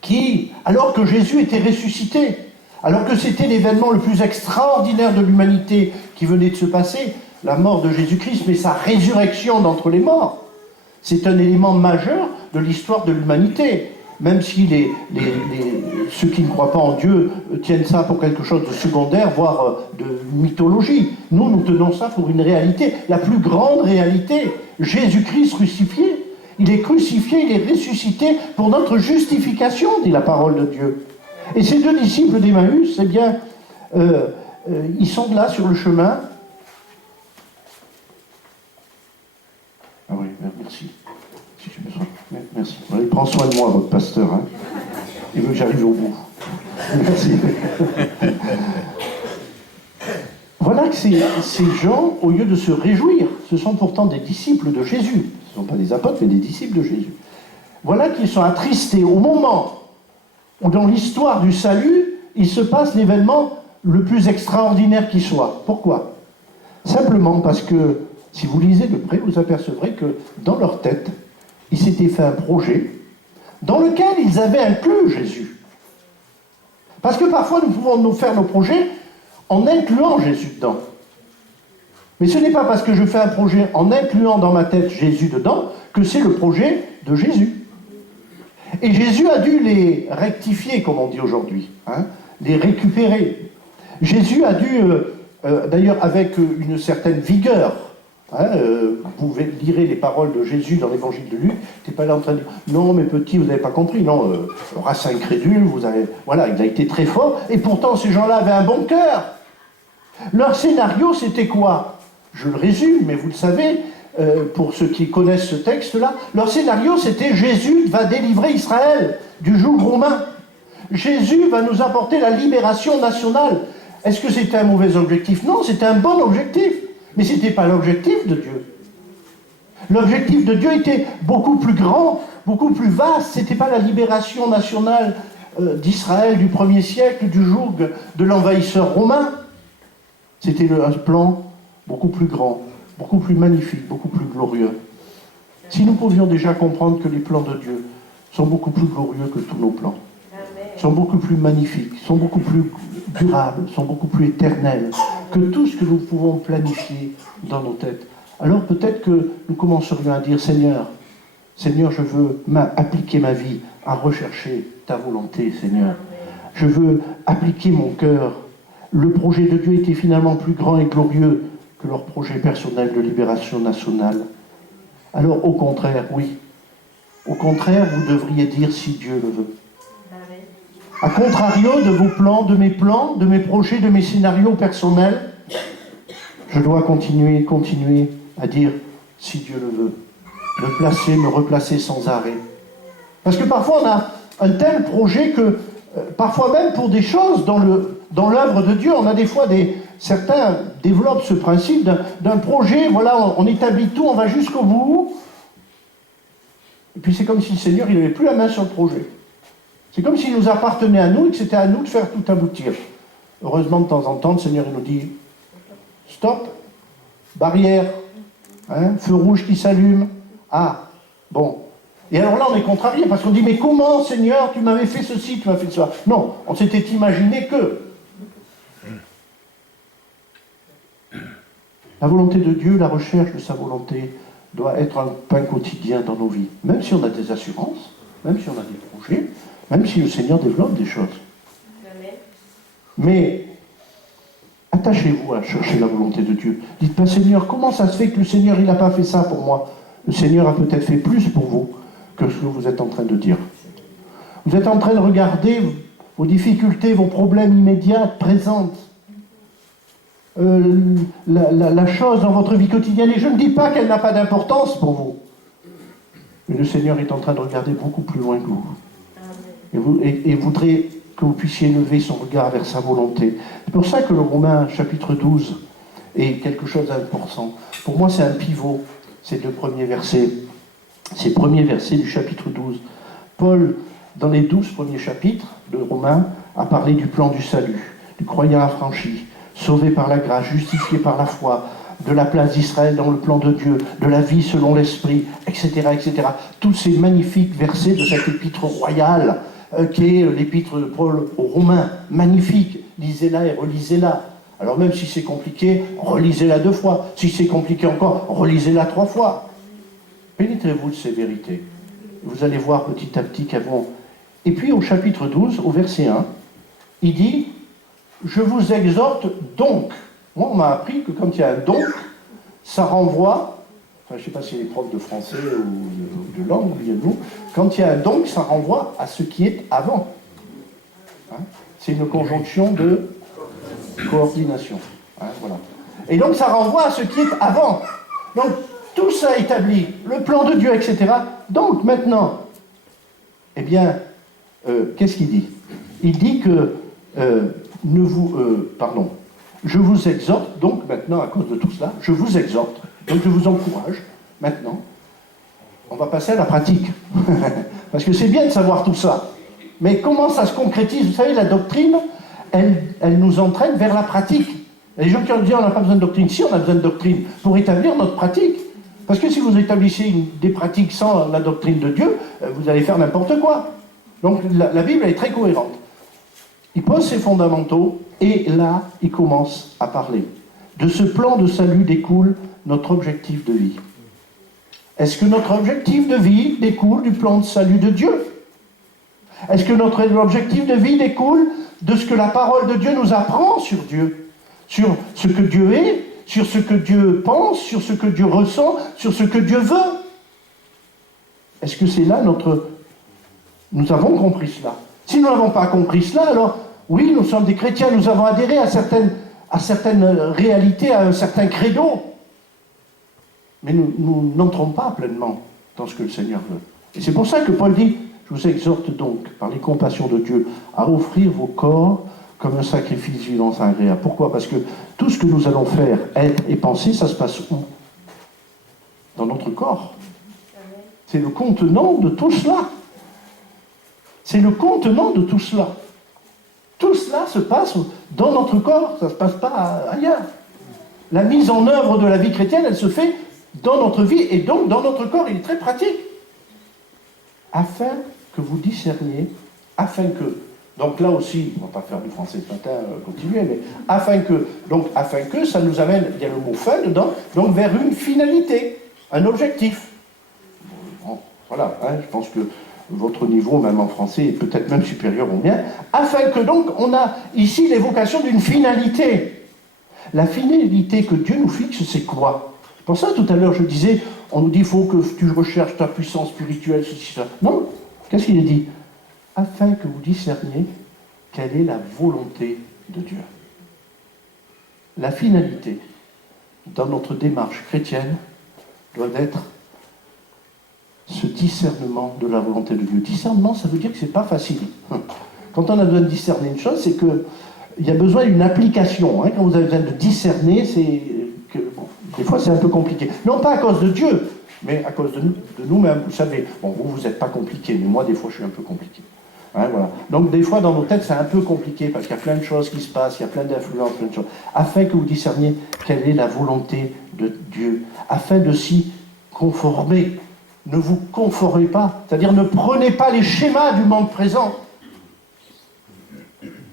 qui, alors que Jésus était ressuscité, alors que c'était l'événement le plus extraordinaire de l'humanité qui venait de se passer, la mort de Jésus-Christ, mais sa résurrection d'entre les morts, c'est un élément majeur de l'histoire de l'humanité. Même si ceux qui ne croient pas en Dieu tiennent ça pour quelque chose de secondaire, voire de mythologie. Nous tenons ça pour une réalité, la plus grande réalité. Jésus-Christ crucifié. Il est crucifié, il est ressuscité pour notre justification, dit la parole de Dieu. Et ces 2 disciples d'Emmaüs, eh bien, ils sont là sur le chemin. Ah oui, merci. Si j'ai besoin. Merci. Il prend soin de moi, votre pasteur. Hein. Il veut que j'arrive au bout. Merci. Voilà que ces gens, au lieu de se réjouir, ce sont pourtant des disciples de Jésus. Ce ne sont pas des apôtres, mais des disciples de Jésus. Voilà qu'ils sont attristés au moment où, dans l'histoire du salut, il se passe l'événement le plus extraordinaire qui soit. Pourquoi? Simplement parce que, si vous lisez de près, vous apercevrez que, dans leur tête, ils s'étaient fait un projet dans lequel ils avaient inclus Jésus. Parce que parfois, nous pouvons nous faire nos projets en incluant Jésus dedans. Mais ce n'est pas parce que je fais un projet en incluant dans ma tête Jésus dedans que c'est le projet de Jésus. Et Jésus a dû les rectifier, comme on dit aujourd'hui, hein, les récupérer. Jésus a dû, d'ailleurs avec une certaine vigueur, vous lirez les paroles de Jésus dans l'évangile de Luc, tu n'es pas là en train de dire « Non, mes petits, vous n'avez pas compris. » Non, race incrédule, voilà, il a été très fort. Et pourtant, ces gens-là avaient un bon cœur. Leur scénario, c'était quoi? Je le résume, mais vous le savez, pour ceux qui connaissent ce texte-là, leur scénario, c'était « Jésus va délivrer Israël du joug romain. Jésus va nous apporter la libération nationale. » Est-ce que c'était un mauvais objectif? Non, c'était un bon objectif. Mais ce n'était pas l'objectif de Dieu. L'objectif de Dieu était beaucoup plus grand, beaucoup plus vaste. Ce n'était pas la libération nationale d'Israël du 1er siècle, du joug de l'envahisseur romain. C'était un plan beaucoup plus grand, beaucoup plus magnifique, beaucoup plus glorieux. Si nous pouvions déjà comprendre que les plans de Dieu sont beaucoup plus glorieux que tous nos plans, sont beaucoup plus magnifiques, sont beaucoup plus durables, sont beaucoup plus éternels que tout ce que nous pouvons planifier dans nos têtes. Alors peut-être que nous commencerions à dire « Seigneur, je veux appliquer ma vie à rechercher ta volonté, Seigneur. Je veux appliquer mon cœur. » Le projet de Dieu était finalement plus grand et glorieux que leur projet personnel de libération nationale. Alors au contraire, oui. Au contraire, vous devriez dire « Si Dieu le veut ». A contrario de vos plans, de mes projets, de mes scénarios personnels, je dois continuer à dire, si Dieu le veut, me replacer sans arrêt. Parce que parfois on a un tel projet que, parfois même pour des choses dans l'œuvre de Dieu, on a des fois des certains développent ce principe d'un projet, voilà, on établit tout, on va jusqu'au bout, et puis c'est comme si le Seigneur, il n'avait plus la main sur le projet. C'est comme s'il nous appartenait à nous et que c'était à nous de faire tout aboutir. Heureusement, de temps en temps, le Seigneur, il nous dit, stop, barrière, hein, feu rouge qui s'allume, ah, bon. Et alors là, on est contrarié, parce qu'on dit, mais comment, Seigneur, tu m'avais fait ceci, tu m'as fait ça. Non, on s'était imaginé que la volonté de Dieu, la recherche de sa volonté, doit être un pain quotidien dans nos vies. Même si on a des assurances, même si on a des projets, même si le Seigneur développe des choses. Mais attachez-vous à chercher la volonté de Dieu. Dites pas, Seigneur, comment ça se fait que le Seigneur, il n'a pas fait ça pour moi? Le Seigneur a peut-être fait plus pour vous que ce que vous êtes en train de dire. Vous êtes en train de regarder vos difficultés, vos problèmes immédiats, présentes. La chose dans votre vie quotidienne, et je ne dis pas qu'elle n'a pas d'importance pour vous, mais le Seigneur est en train de regarder beaucoup plus loin que vous, et voudrait que vous puissiez lever son regard vers sa volonté. C'est pour ça que le Romains chapitre 12 est quelque chose d'important. Pour moi, c'est un pivot, ces deux premiers versets, ces premiers versets du chapitre 12. Paul, dans les 12 premiers chapitres de Romains, a parlé du plan du salut, du croyant affranchi, sauvé par la grâce, justifié par la foi, de la place d'Israël dans le plan de Dieu, de la vie selon l'Esprit, etc., etc. Tous ces magnifiques versets de cette épître royale, qui est l'épître de Paul aux Romains, magnifique, lisez-la et relisez-la. Alors même si c'est compliqué, relisez-la 2 fois. Si c'est compliqué encore, relisez-la 3 fois. Pénétrez-vous de ces vérités. Vous allez voir petit à petit qu'elles vont... Et puis au chapitre 12, au verset 1, il dit... Je vous exhorte donc. Moi, on m'a appris que quand il y a un donc, ça renvoie, enfin, je ne sais pas si les profs de français ou de langue, nous, quand il y a un donc, ça renvoie à ce qui est avant. Hein, c'est une conjonction de coordination. Hein, voilà. Et donc, ça renvoie à ce qui est avant. Donc, tout ça établi, le plan de Dieu, etc. Donc, maintenant, eh bien, qu'est-ce qu'il dit? Il dit que... je vous exhorte, donc maintenant, à cause de tout cela, je vous exhorte, donc je vous encourage, maintenant, on va passer à la pratique. Parce que c'est bien de savoir tout ça. Mais comment ça se concrétise? Vous savez, la doctrine, elle nous entraîne vers la pratique. Les gens qui ont dit, on n'a pas besoin de doctrine. Si, on a besoin de doctrine pour établir notre pratique. Parce que si vous établissez des pratiques sans la doctrine de Dieu, vous allez faire n'importe quoi. Donc la Bible, elle est très cohérente. Il pose ses fondamentaux, et là, il commence à parler. De ce plan de salut découle notre objectif de vie. Est-ce que notre objectif de vie découle du plan de salut de Dieu? Est-ce que notre objectif de vie découle de ce que la parole de Dieu nous apprend sur Dieu? Sur ce que Dieu est, sur ce que Dieu pense, sur ce que Dieu ressent, sur ce que Dieu veut? Est-ce que c'est là notre... Nous avons compris cela. Si nous n'avons pas compris cela, alors... Oui, nous sommes des chrétiens, nous avons adhéré à certaines réalités, à un certain credo. Mais nous n'entrons pas pleinement dans ce que le Seigneur veut. Et c'est pour ça que Paul dit, je vous exhorte donc, par les compassions de Dieu, à offrir vos corps comme un sacrifice vivant et agréable. Pourquoi? Parce que tout ce que nous allons faire, être et penser, ça se passe où? Dans notre corps. C'est le contenant de tout cela. C'est le contenant de tout cela. Tout cela se passe dans notre corps, ça ne se passe pas ailleurs. La mise en œuvre de la vie chrétienne, elle se fait dans notre vie et donc dans notre corps. Il est très pratique. Afin que vous discerniez, afin que, donc là aussi, on ne va pas faire du français ce matin, continuer, mais afin que, ça nous amène, il y a le mot fin dedans, donc vers une finalité, un objectif. Bon, voilà, hein, je pense que votre niveau, même en français, est peut-être même supérieur au mien, afin que donc on a ici l'évocation d'une finalité. La finalité que Dieu nous fixe, c'est quoi? C'est pour ça, tout à l'heure, je disais, on nous dit, il faut que tu recherches ta puissance spirituelle, ceci, ça. Non, qu'est-ce qu'il est dit? Afin que vous discerniez quelle est la volonté de Dieu. La finalité, dans notre démarche chrétienne, doit être ce discernement de la volonté de Dieu. Discernement, ça veut dire que c'est pas facile. Quand on a besoin de discerner une chose, c'est que il y a besoin d'une application. Quand vous avez besoin de discerner, des fois c'est un peu compliqué. Non pas à cause de Dieu, mais à cause de nous-mêmes. Vous savez, bon, vous n'êtes pas compliqué, mais moi des fois je suis un peu compliqué. Voilà. Donc des fois dans nos têtes c'est un peu compliqué parce qu'il y a plein de choses qui se passent, il y a plein d'influences, plein de choses. Afin que vous discerniez quelle est la volonté de Dieu, afin de s'y conformer. Ne vous conformez pas, c'est-à-dire ne prenez pas les schémas du monde présent,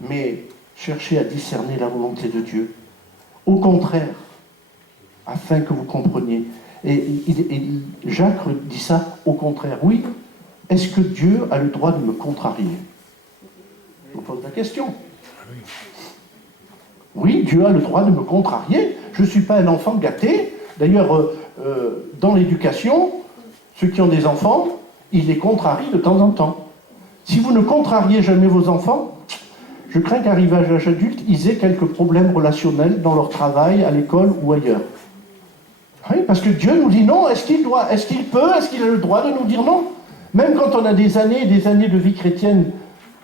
mais cherchez à discerner la volonté de Dieu. Au contraire, afin que vous compreniez. Et Jacques dit ça au contraire. Oui, est-ce que Dieu a le droit de me contrarier? Je vous pose la question. Oui, Dieu a le droit de me contrarier. Je ne suis pas un enfant gâté. D'ailleurs, dans l'éducation, ceux qui ont des enfants, ils les contrarient de temps en temps. Si vous ne contrariez jamais vos enfants, je crains qu'arrivés à l'âge adulte, ils aient quelques problèmes relationnels dans leur travail, à l'école ou ailleurs. Oui, parce que Dieu nous dit non. Est-ce qu'il doit, est-ce qu'il peut, est-ce qu'il a le droit de nous dire non? Même quand on a des années et des années de vie chrétienne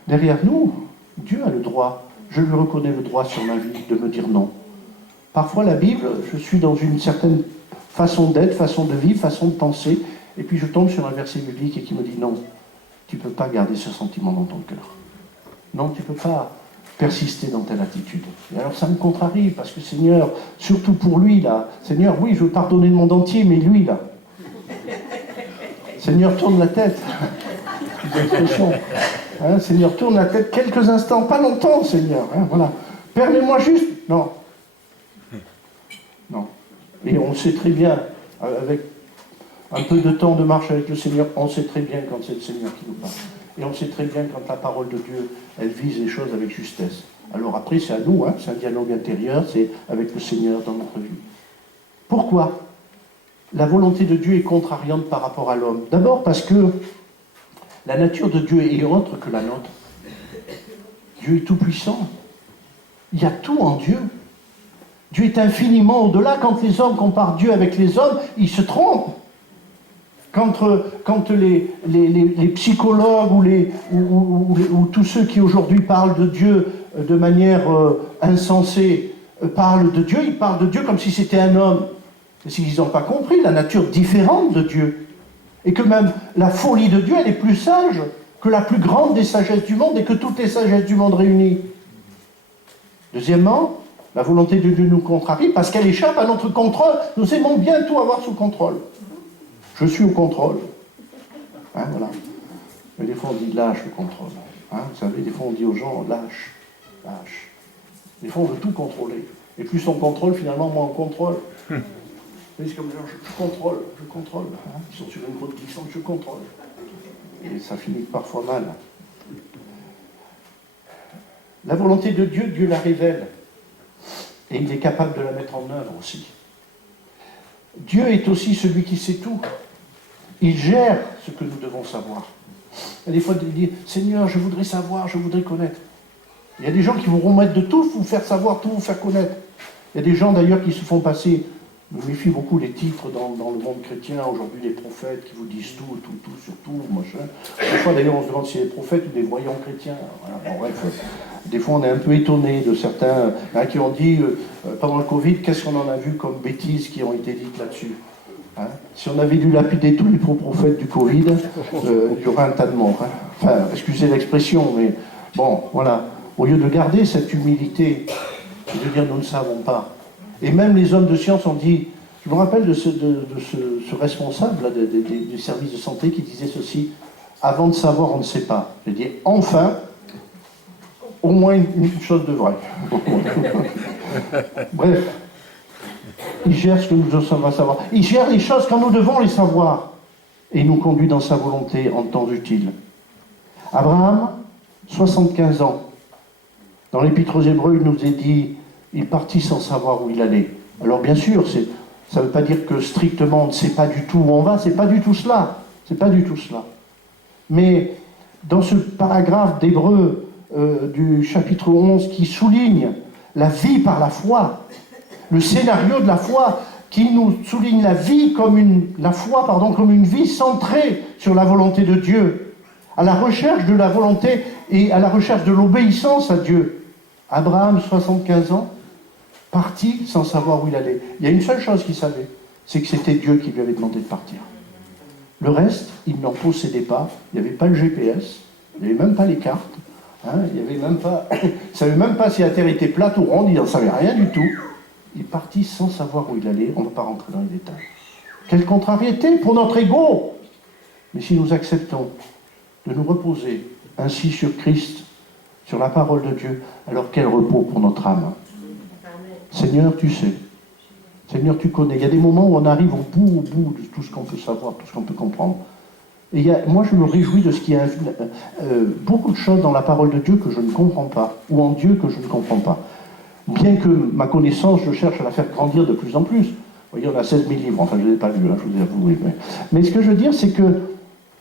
derrière nous, Dieu a le droit, je lui reconnais le droit sur ma vie de me dire non. Parfois la Bible, je suis dans une certaine façon d'être, façon de vivre, façon de penser, et puis je tombe sur un verset biblique et qui me dit non, tu ne peux pas garder ce sentiment dans ton cœur. Non, tu ne peux pas persister dans telle attitude. Et alors ça me contrarie, parce que Seigneur, surtout pour lui là, Seigneur, oui, je veux pardonner le monde entier, mais lui là, Seigneur, tourne la tête. Seigneur, tourne la tête quelques instants, pas longtemps, Seigneur. Voilà. Permets-moi juste. Non. Non. Et on sait très bien, avec un peu de temps de marche avec le Seigneur, on sait très bien quand c'est le Seigneur qui nous parle. Et on sait très bien quand la parole de Dieu, elle vise les choses avec justesse. Alors après, c'est à nous, c'est un dialogue intérieur, c'est avec le Seigneur dans notre vie. Pourquoi la volonté de Dieu est contrariante par rapport à l'homme? D'abord parce que la nature de Dieu est autre que la nôtre. Dieu est tout-puissant. Il y a tout en Dieu. Dieu est infiniment au-delà. Quand les hommes comparent Dieu avec les hommes, ils se trompent. Quand les psychologues ou tous ceux qui aujourd'hui parlent de Dieu de manière insensée parlent de Dieu, ils parlent de Dieu comme si c'était un homme. Et s'ils n'ont pas compris la nature différente de Dieu. Et que même la folie de Dieu, elle est plus sage que la plus grande des sagesses du monde et que toutes les sagesses du monde réunies. Deuxièmement, la volonté de Dieu nous contrarie parce qu'elle échappe à notre contrôle. Nous aimons bien tout avoir sous contrôle. Je suis au contrôle. Voilà. Mais des fois on dit lâche le contrôle. Vous savez, des fois on dit aux gens lâche, lâche. Des fois on veut tout contrôler. Et plus on contrôle, finalement, moins on contrôle. C'est comme genre, je contrôle. Ils sont sur une route glissante, je contrôle. Et ça finit parfois mal. La volonté de Dieu, Dieu la révèle. Et il est capable de la mettre en œuvre aussi. Dieu est aussi celui qui sait tout. Il gère ce que nous devons savoir. Et des fois, il dit, Seigneur, je voudrais savoir, je voudrais connaître. Il y a des gens qui vont remettre de tout, vous faire savoir, tout vous faire connaître. Il y a des gens d'ailleurs qui se font passer. Je méfie beaucoup les titres dans le monde chrétien, aujourd'hui les prophètes qui vous disent tout, sur tout, machin. Des fois d'ailleurs on se demande si c'est des prophètes ou des voyants chrétiens. Voilà, bon, bref, des fois on est un peu étonné de certains qui ont dit pendant le Covid, qu'est-ce qu'on en a vu comme bêtises qui ont été dites là-dessus. Si on avait dû lapider tous les prophètes du Covid, il y aurait un tas de morts. Enfin, excusez l'expression, mais bon, voilà. Au lieu de garder cette humilité et de dire nous ne savons pas. Et même les hommes de science ont dit, je me rappelle de ce responsable là, du service de santé qui disait ceci, avant de savoir, on ne sait pas. J'ai dit, enfin, au moins une chose de vrai. Bref, il gère ce que nous devons savoir. Il gère les choses quand nous devons les savoir. Et il nous conduit dans sa volonté en temps utile. Abraham, 75 ans. Dans l'Épître aux Hébreux, il nous est dit, il partit sans savoir où il allait. Alors bien sûr, ça ne veut pas dire que strictement on ne sait pas du tout où on va, c'est pas du tout cela. C'est pas du tout cela. Mais dans ce paragraphe d'Hébreux du chapitre 11 qui souligne la vie par la foi, le scénario de la foi, qui nous souligne la vie comme une vie centrée sur la volonté de Dieu, à la recherche de la volonté et à la recherche de l'obéissance à Dieu. Abraham, 75 ans, parti sans savoir où il allait. Il y a une seule chose qu'il savait, c'est que c'était Dieu qui lui avait demandé de partir. Le reste, il n'en possédait pas. Il n'y avait pas le GPS, il n'y avait même pas les cartes. Il n'y avait même pas, il ne savait même pas si la Terre était plate ou ronde, il n'en savait rien du tout. Il est parti sans savoir où il allait, on ne va pas rentrer dans les détails. Quelle contrariété pour notre ego! Mais si nous acceptons de nous reposer ainsi sur Christ, sur la parole de Dieu, alors quel repos pour notre âme. Seigneur, tu sais. Seigneur, tu connais. Il y a des moments où on arrive au bout de tout ce qu'on peut savoir, tout ce qu'on peut comprendre. Et moi, je me réjouis de ce qu'il y a beaucoup de choses dans la parole de Dieu que je ne comprends pas, ou en Dieu que je ne comprends pas. Bien que ma connaissance, je cherche à la faire grandir de plus en plus. Vous voyez, on a 16 000 livres, enfin je ne les ai pas lus, je vous ai avoué. Mais ce que je veux dire, c'est que,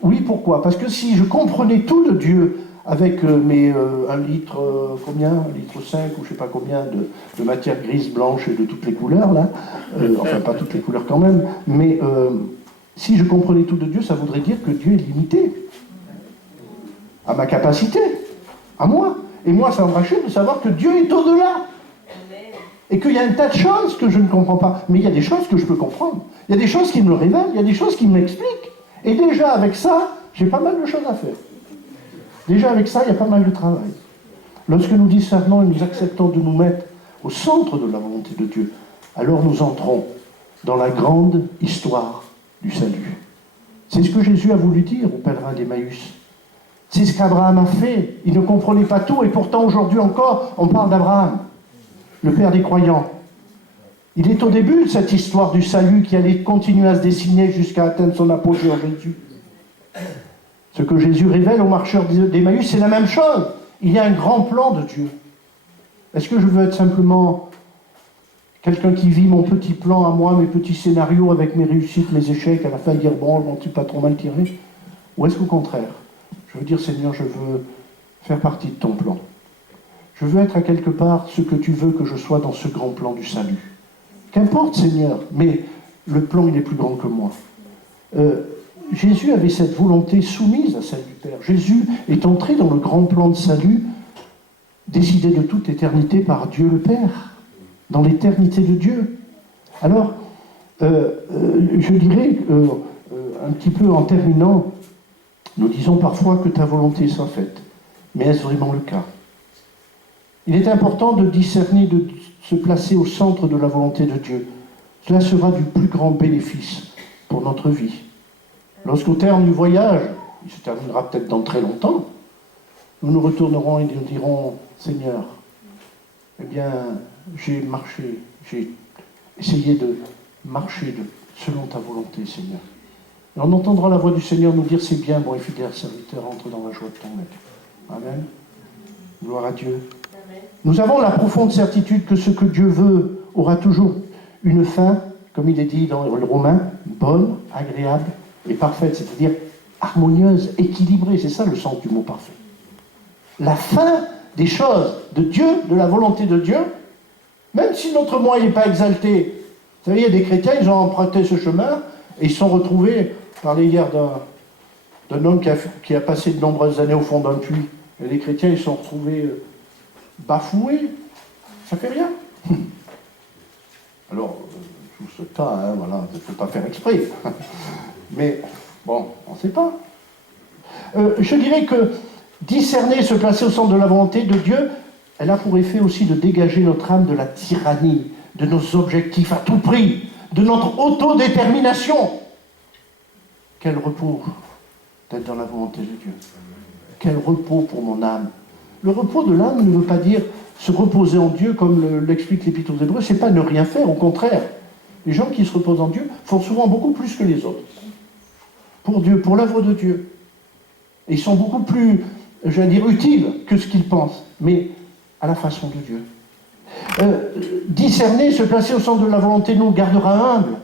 oui, pourquoi? Parce que si je comprenais tout de Dieu, avec mes 1 litre, combien 1 litre 5 ou je ne sais pas combien de matière grise, blanche et de toutes les couleurs, là, enfin pas toutes les couleurs quand même, mais si je comprenais tout de Dieu, ça voudrait dire que Dieu est limité à ma capacité, à moi. Et moi, ça m'empêche de savoir que Dieu est au-delà. Et qu'il y a un tas de choses que je ne comprends pas. Mais il y a des choses que je peux comprendre. Il y a des choses qui me le révèlent, il y a des choses qui m'expliquent. Et déjà, avec ça, j'ai pas mal de choses à faire. Déjà, avec ça, il y a pas mal de travail. Lorsque nous discernons et nous acceptons de nous mettre au centre de la volonté de Dieu, alors nous entrons dans la grande histoire du salut. C'est ce que Jésus a voulu dire aux pèlerins d'Emmaüs. C'est ce qu'Abraham a fait. Il ne comprenait pas tout, et pourtant, aujourd'hui encore, on parle d'Abraham, le père des croyants. Il est au début de cette histoire du salut qui allait continuer à se dessiner jusqu'à atteindre son apogée en Jésus. Ce que Jésus révèle aux marcheurs d'Emmaüs, c'est la même chose. Il y a un grand plan de Dieu. Est-ce que je veux être simplement quelqu'un qui vit mon petit plan à moi, mes petits scénarios avec mes réussites, mes échecs, à la fin dire, bon, je m'en suis pas trop mal tiré? Ou est-ce qu'au contraire, je veux dire, Seigneur, je veux faire partie de ton plan. Je veux être à quelque part ce que tu veux que je sois dans ce grand plan du salut. Qu'importe, Seigneur, mais le plan, il est plus grand que moi. Jésus avait cette volonté soumise à celle du Père. Jésus est entré dans le grand plan de salut, décidé de toute éternité par Dieu le Père, dans l'éternité de Dieu. Alors, je dirais, un petit peu en terminant, nous disons parfois que ta volonté soit faite. Mais est-ce vraiment le cas? Il est important de discerner, de se placer au centre de la volonté de Dieu. Cela sera du plus grand bénéfice pour notre vie. Lorsqu'au terme du voyage, il se terminera peut-être dans très longtemps, nous nous retournerons et nous dirons, Seigneur, eh bien, j'ai marché, j'ai essayé de marcher selon ta volonté, Seigneur. Et on entendra la voix du Seigneur nous dire, c'est bien, bon et fidèle serviteur, entre dans la joie de ton maître. Amen. Gloire à Dieu. Amen. Nous avons la profonde certitude que ce que Dieu veut aura toujours une fin, comme il est dit dans le Romain, bonne, agréable et parfaite, c'est-à-dire harmonieuse, équilibrée. C'est ça le sens du mot parfait. La fin des choses de Dieu, de la volonté de Dieu, même si notre moi n'est pas exalté. Vous savez, il y a des chrétiens, ils ont emprunté ce chemin et ils se sont retrouvés, parler hier d'un homme qui a passé de nombreuses années au fond d'un puits. Et les chrétiens, ils se sont retrouvés bafoués. Ça fait rien. Alors, je vous souhaite pas, hein, voilà, je ne peux pas faire exprès. Mais, bon, on ne sait pas. Je dirais que discerner, se placer au centre de la volonté de Dieu, elle a pour effet aussi de dégager notre âme de la tyrannie, de nos objectifs à tout prix, de notre autodétermination. Quel repos d'être dans la volonté de Dieu. Quel repos pour mon âme. Le repos de l'âme ne veut pas dire se reposer en Dieu, comme l'explique l'Épître aux Hébreux, c'est pas ne rien faire, au contraire. Les gens qui se reposent en Dieu font souvent beaucoup plus que les autres. Pour Dieu, pour l'œuvre de Dieu. Et ils sont beaucoup plus, je vais dire, utiles que ce qu'ils pensent, mais à la façon de Dieu. Discerner, se placer au centre de la volonté nous gardera humble,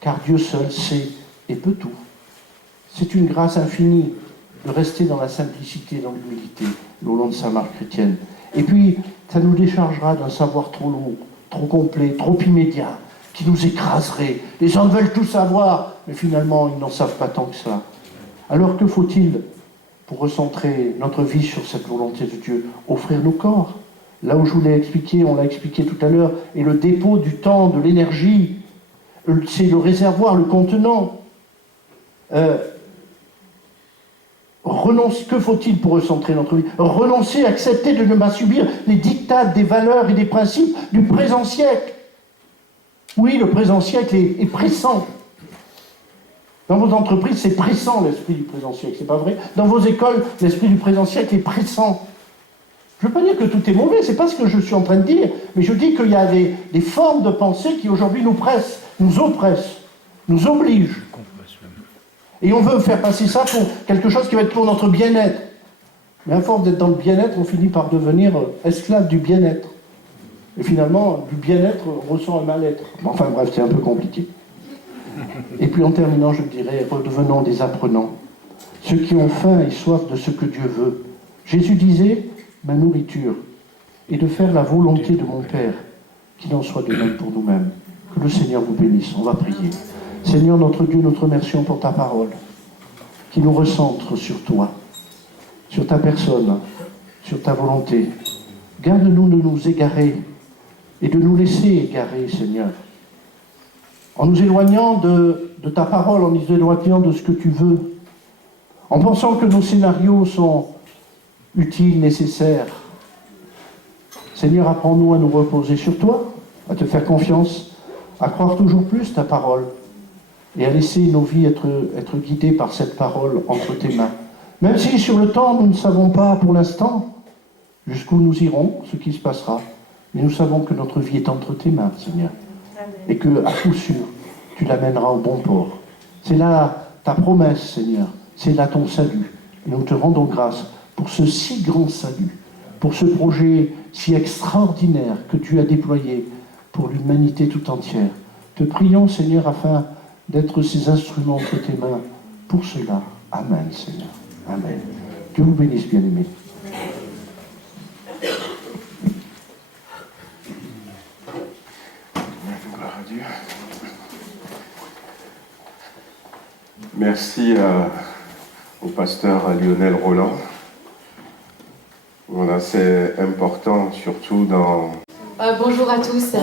car Dieu seul sait et peut tout. C'est une grâce infinie de rester dans la simplicité, dans l'humilité, au long de sa marche chrétienne. Et puis, ça nous déchargera d'un savoir trop lourd, trop complet, trop immédiat, qui nous écraserait. Les gens veulent tout savoir, mais finalement, ils n'en savent pas tant que ça. Alors, que faut-il pour recentrer notre vie sur cette volonté de Dieu? Offrir nos corps, là où je voulais expliquer, on l'a expliqué tout à l'heure, est le dépôt du temps, de l'énergie. C'est le réservoir, le contenant. Que faut-il pour recentrer notre vie? Renoncer, accepter de ne pas subir les dictats des valeurs et des principes du présent siècle. Oui, le présent siècle est pressant. Dans vos entreprises, c'est pressant l'esprit du présent siècle, c'est pas vrai? Dans vos écoles, l'esprit du présent siècle est pressant. Je ne veux pas dire que tout est mauvais, c'est pas ce que je suis en train de dire, mais je dis qu'il y a des formes de pensée qui aujourd'hui nous pressent, nous oppressent, nous obligent. Et on veut faire passer ça pour quelque chose qui va être pour notre bien-être. Mais à force d'être dans le bien-être, on finit par devenir esclave du bien-être. Et finalement, du bien-être, on ressent un mal-être. Enfin bref, c'est un peu compliqué. Et puis en terminant, je dirais, redevenons des apprenants. Ceux qui ont faim et soif de ce que Dieu veut. Jésus disait, ma nourriture est de faire la volonté de mon Père, qu'il en soit de même pour nous-mêmes. Que le Seigneur vous bénisse. On va prier. Seigneur notre Dieu, nous te remercions pour ta parole, qui nous recentre sur toi, sur ta personne, sur ta volonté. Garde-nous de nous égarer et de nous laisser égarer, Seigneur. En nous éloignant de ta parole, en nous éloignant de ce que tu veux, en pensant que nos scénarios sont utiles, nécessaires. Seigneur, apprends-nous à nous reposer sur toi, à te faire confiance, à croire toujours plus ta parole et à laisser nos vies être guidées par cette parole entre tes mains. Même si sur le temps, nous ne savons pas pour l'instant jusqu'où nous irons, ce qui se passera, mais nous savons que notre vie est entre tes mains, Seigneur. Et que, à coup sûr, tu l'amèneras au bon port. C'est là ta promesse, Seigneur. C'est là ton salut. Et nous te rendons grâce pour ce si grand salut, pour ce projet si extraordinaire que tu as déployé pour l'humanité tout entière. Te prions, Seigneur, afin d'être ces instruments entre tes mains pour cela. Amen, Seigneur. Amen. Dieu vous bénisse, bien-aimés. Gloire à Dieu. Merci au pasteur Lionel Roland. Voilà, c'est important, surtout dans... Bonjour à tous.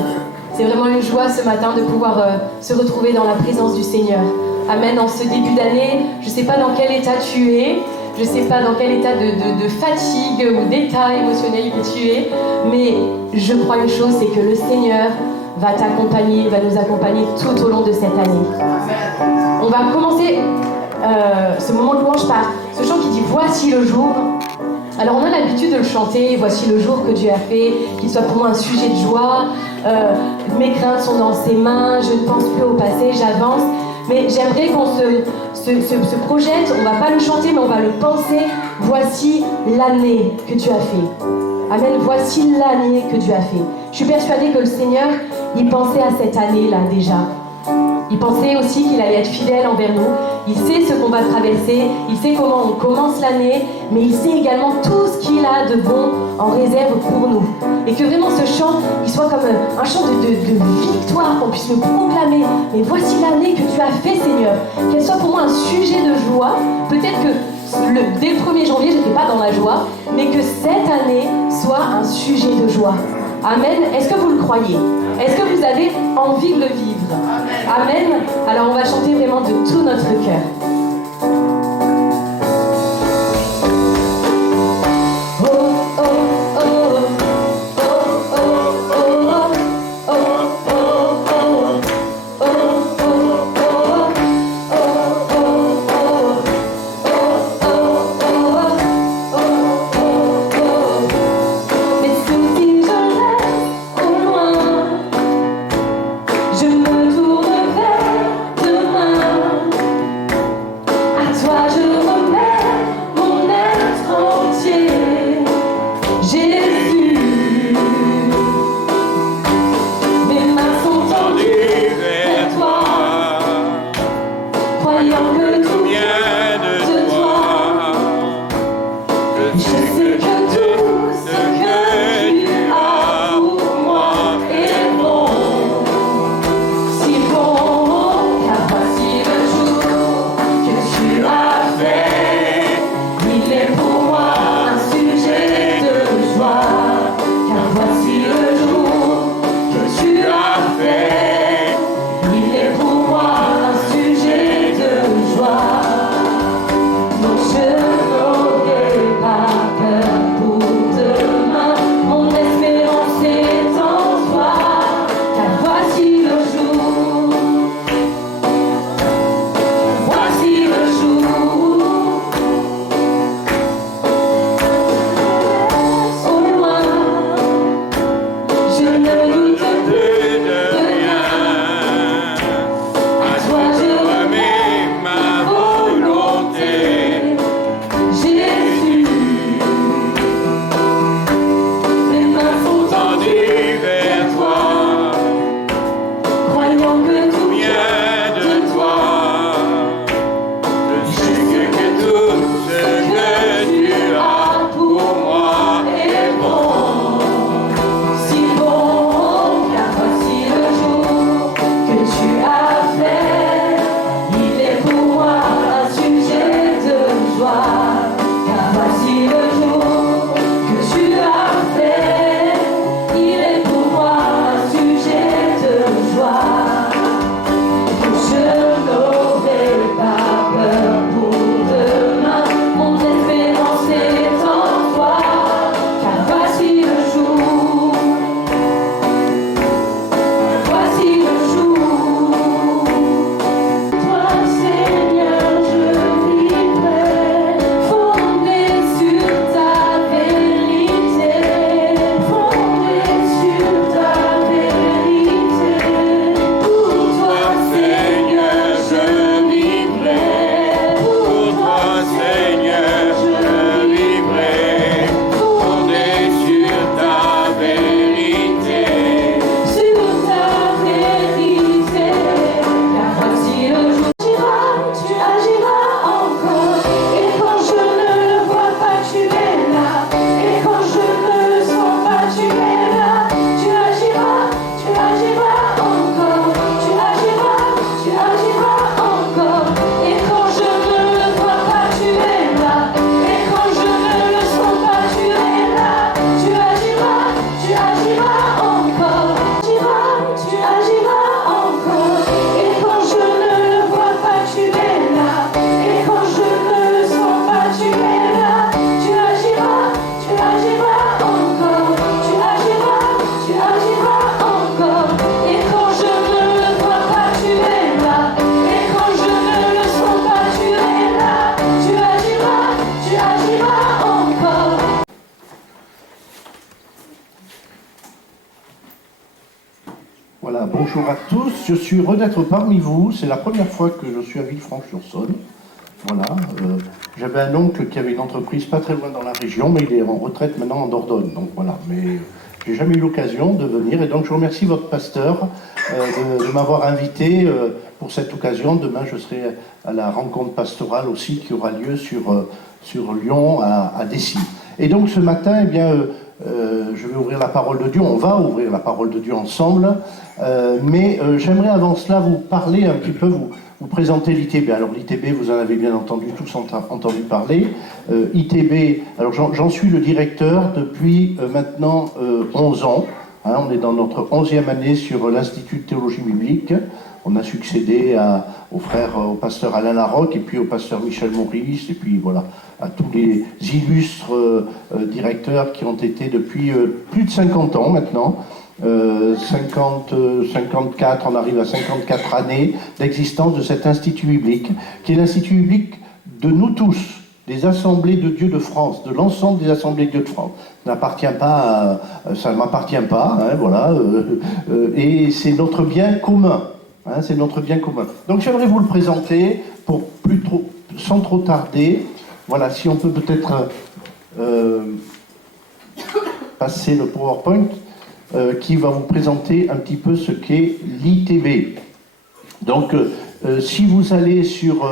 C'est vraiment une joie ce matin de pouvoir se retrouver dans la présence du Seigneur. Amen. En ce début d'année, je ne sais pas dans quel état tu es, je ne sais pas dans quel état de fatigue ou d'état émotionnel que tu es, mais je crois une chose, c'est que le Seigneur va t'accompagner, va nous accompagner tout au long de cette année. On va commencer ce moment de louange par ce chant qui dit « Voici le jour ». Alors on a l'habitude de le chanter, voici le jour que Dieu a fait, qu'il soit pour moi un sujet de joie, mes craintes sont dans ses mains, je ne pense plus au passé, j'avance. Mais j'aimerais qu'on se projette, on ne va pas le chanter mais on va le penser, voici l'année que tu as fait. Amen, voici l'année que Dieu a fait. Je suis persuadée que le Seigneur, il pensait à cette année-là déjà. Il pensait aussi qu'il allait être fidèle envers nous. Il sait ce qu'on va traverser, il sait comment on commence l'année, mais il sait également tout ce qu'il a de bon en réserve pour nous. Et que vraiment ce chant, il soit comme un chant de victoire, qu'on puisse le proclamer. Mais voici l'année que tu as fait, Seigneur. Qu'elle soit pour moi un sujet de joie. Peut-être que dès le 1er janvier, je n'étais pas dans la joie, mais que cette année soit un sujet de joie. Amen. Est-ce que vous le croyez? Est-ce que vous avez envie de le vivre? Amen. Alors on va chanter vraiment de tout notre cœur. Bonjour à tous, je suis heureux d'être parmi vous. C'est la première fois que je suis à Villefranche-sur-Saône. Voilà, j'avais un oncle qui avait une entreprise pas très loin dans la région, mais il est en retraite maintenant en Dordogne. Donc voilà, mais j'ai jamais eu l'occasion de venir. Et donc je remercie votre pasteur de m'avoir invité pour cette occasion. Demain, je serai à la rencontre pastorale aussi qui aura lieu sur Lyon à Dessy. Et donc ce matin, eh bien, je vais ouvrir la parole de Dieu, on va ouvrir la parole de Dieu ensemble, mais j'aimerais avant cela vous parler un petit peu, vous présenter l'ITB. Alors l'ITB, vous en avez bien entendu, tous entendu parler. ITB, alors j'en suis le directeur depuis maintenant 11 ans. Hein, on est dans notre 11e année sur l'Institut de théologie biblique. On a succédé au pasteur Alain Larocque, et puis au pasteur Michel Maurice, et puis voilà, à tous les illustres directeurs qui ont été depuis plus de 50 ans maintenant. 54, on arrive à 54 années d'existence de cet Institut biblique, qui est l'Institut biblique de nous tous, des assemblées de Dieu de France, de l'ensemble des assemblées de Dieu de France. Ça ne m'appartient pas, hein, voilà, et c'est notre bien commun. Hein, c'est notre bien commun. Donc j'aimerais vous le présenter sans trop tarder. Voilà, si on peut peut-être passer le PowerPoint qui va vous présenter un petit peu ce qu'est l'ITB. Donc si vous allez sur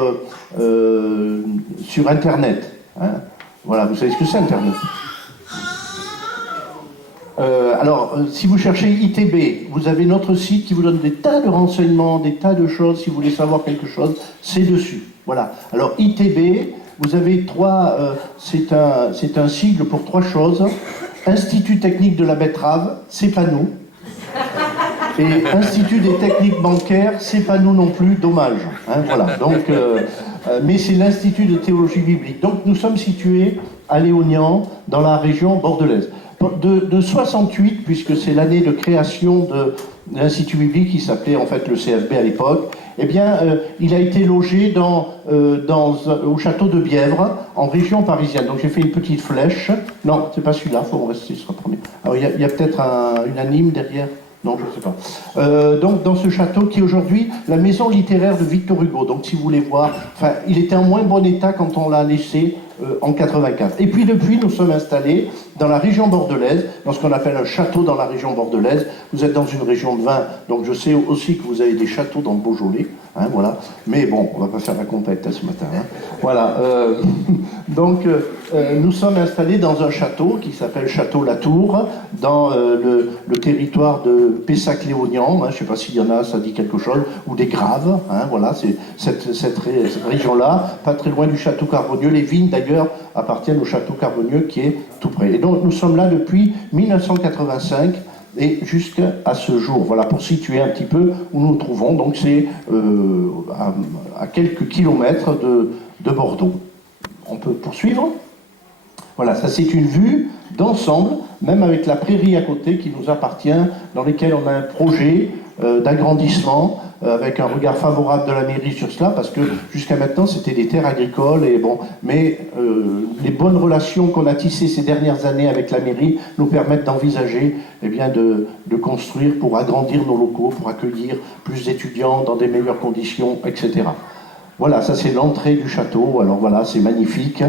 Internet, hein, voilà, vous savez ce que c'est Internet. Si vous cherchez ITB, vous avez notre site qui vous donne des tas de renseignements, des tas de choses. Si vous voulez savoir quelque chose, c'est dessus. Voilà. Alors ITB, vous avez c'est un sigle pour 3 choses. Institut technique de la betterave, c'est pas nous. Et Institut des techniques bancaires, c'est pas nous non plus, dommage. Hein, voilà. Donc, mais c'est l'Institut de théologie biblique. Donc nous sommes situés à Léognan, dans la région bordelaise. De 68, puisque c'est l'année de création de l'Institut biblique, qui s'appelait en fait le CFB à l'époque, eh bien, il a été logé au château de Bièvre, en région parisienne. Donc j'ai fait une petite flèche. Non, c'est pas celui-là, il faut rester sur le premier. Alors il y a peut-être une anime derrière. Non, je ne sais pas. Donc, dans ce château qui est aujourd'hui la maison littéraire de Victor Hugo. Donc, si vous voulez voir, il était en moins bon état quand on l'a laissé en 84. Et puis, depuis, nous sommes installés dans la région bordelaise, dans ce qu'on appelle un château dans la région bordelaise. Vous êtes dans une région de vin, donc je sais aussi que vous avez des châteaux dans le Beaujolais. Hein, voilà. Mais bon, on ne va pas faire la compète ce matin. Hein. Voilà. Donc, nous sommes installés dans un château qui s'appelle Château Latour, dans le territoire de Pessac-Léognan, hein, je ne sais pas s'il y en a, ça dit quelque chose, ou des Graves, hein, voilà, c'est cette région-là, pas très loin du Château Carbonieux. Les vignes, d'ailleurs, appartiennent au Château Carbonieux qui est tout près. Et donc, nous sommes là depuis 1985 et jusqu'à ce jour. Voilà, pour situer un petit peu où nous nous trouvons. Donc, c'est à quelques kilomètres de Bordeaux. On peut poursuivre ? Voilà, ça c'est une vue d'ensemble, même avec la prairie à côté qui nous appartient, dans lesquelles on a un projet d'agrandissement, avec un regard favorable de la mairie sur cela, parce que jusqu'à maintenant c'était des terres agricoles, mais les bonnes relations qu'on a tissées ces dernières années avec la mairie nous permettent d'envisager de construire pour agrandir nos locaux, pour accueillir plus d'étudiants dans des meilleures conditions, etc. Voilà, ça c'est l'entrée du château, alors voilà, c'est magnifique.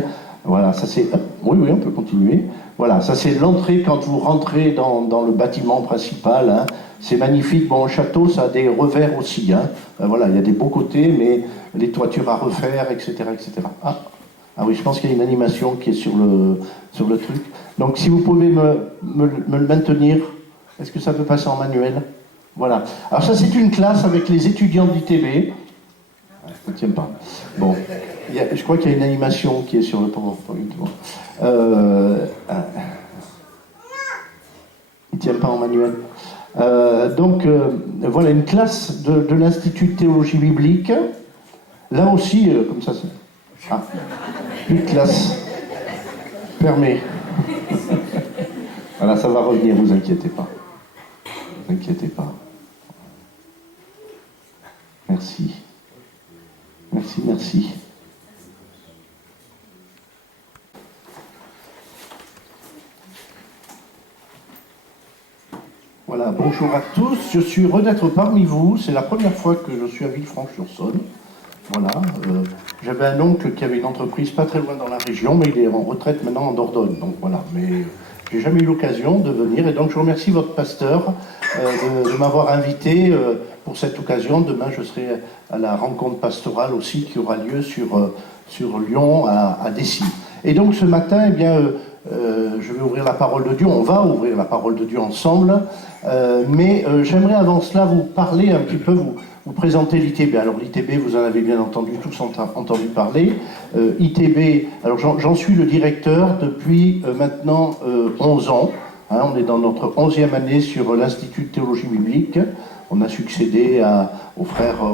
Voilà, ça c'est... Oui, on peut continuer. Voilà, ça c'est l'entrée quand vous rentrez dans le bâtiment principal. Hein. C'est magnifique. Bon, le château, ça a des revers aussi. Hein. Voilà, il y a des beaux côtés, mais les toitures à refaire, etc. etc. Ah oui, je pense qu'il y a une animation qui est sur le truc. Donc si vous pouvez me le maintenir, est-ce que ça peut passer en manuel? Voilà. Alors ça c'est une classe avec les étudiants de l'ITB. Ça ne tient pas. Bon. Je crois qu'il y a une animation qui est sur le PowerPoint. Bon. Il ne tient pas en manuel. Voilà une classe de l'Institut de théologie biblique. Là aussi, comme ça, c'est... Ah, une classe fermée. Voilà, ça va revenir, vous inquiétez pas. Vous inquiétez pas. Merci. Merci. Voilà, bonjour à tous, je suis heureux d'être parmi vous, c'est la première fois que je suis à Villefranche-sur-Saône. Voilà, j'avais un oncle qui avait une entreprise pas très loin dans la région, mais il est en retraite maintenant en Dordogne, donc voilà, mais j'ai jamais eu l'occasion de venir, et donc je remercie votre pasteur de m'avoir invité pour cette occasion. Demain je serai à la rencontre pastorale aussi qui aura lieu sur Lyon à Dessy. Et donc ce matin, eh bien, je vais ouvrir la parole de Dieu, on va ouvrir la parole de Dieu ensemble, mais j'aimerais avant cela vous parler un petit peu, vous présenter l'ITB. Alors l'ITB, vous en avez bien entendu, tous entendu parler. ITB, alors j'en suis le directeur depuis maintenant 11 ans. Hein, on est dans notre 11e année sur l'Institut de théologie biblique. On a succédé au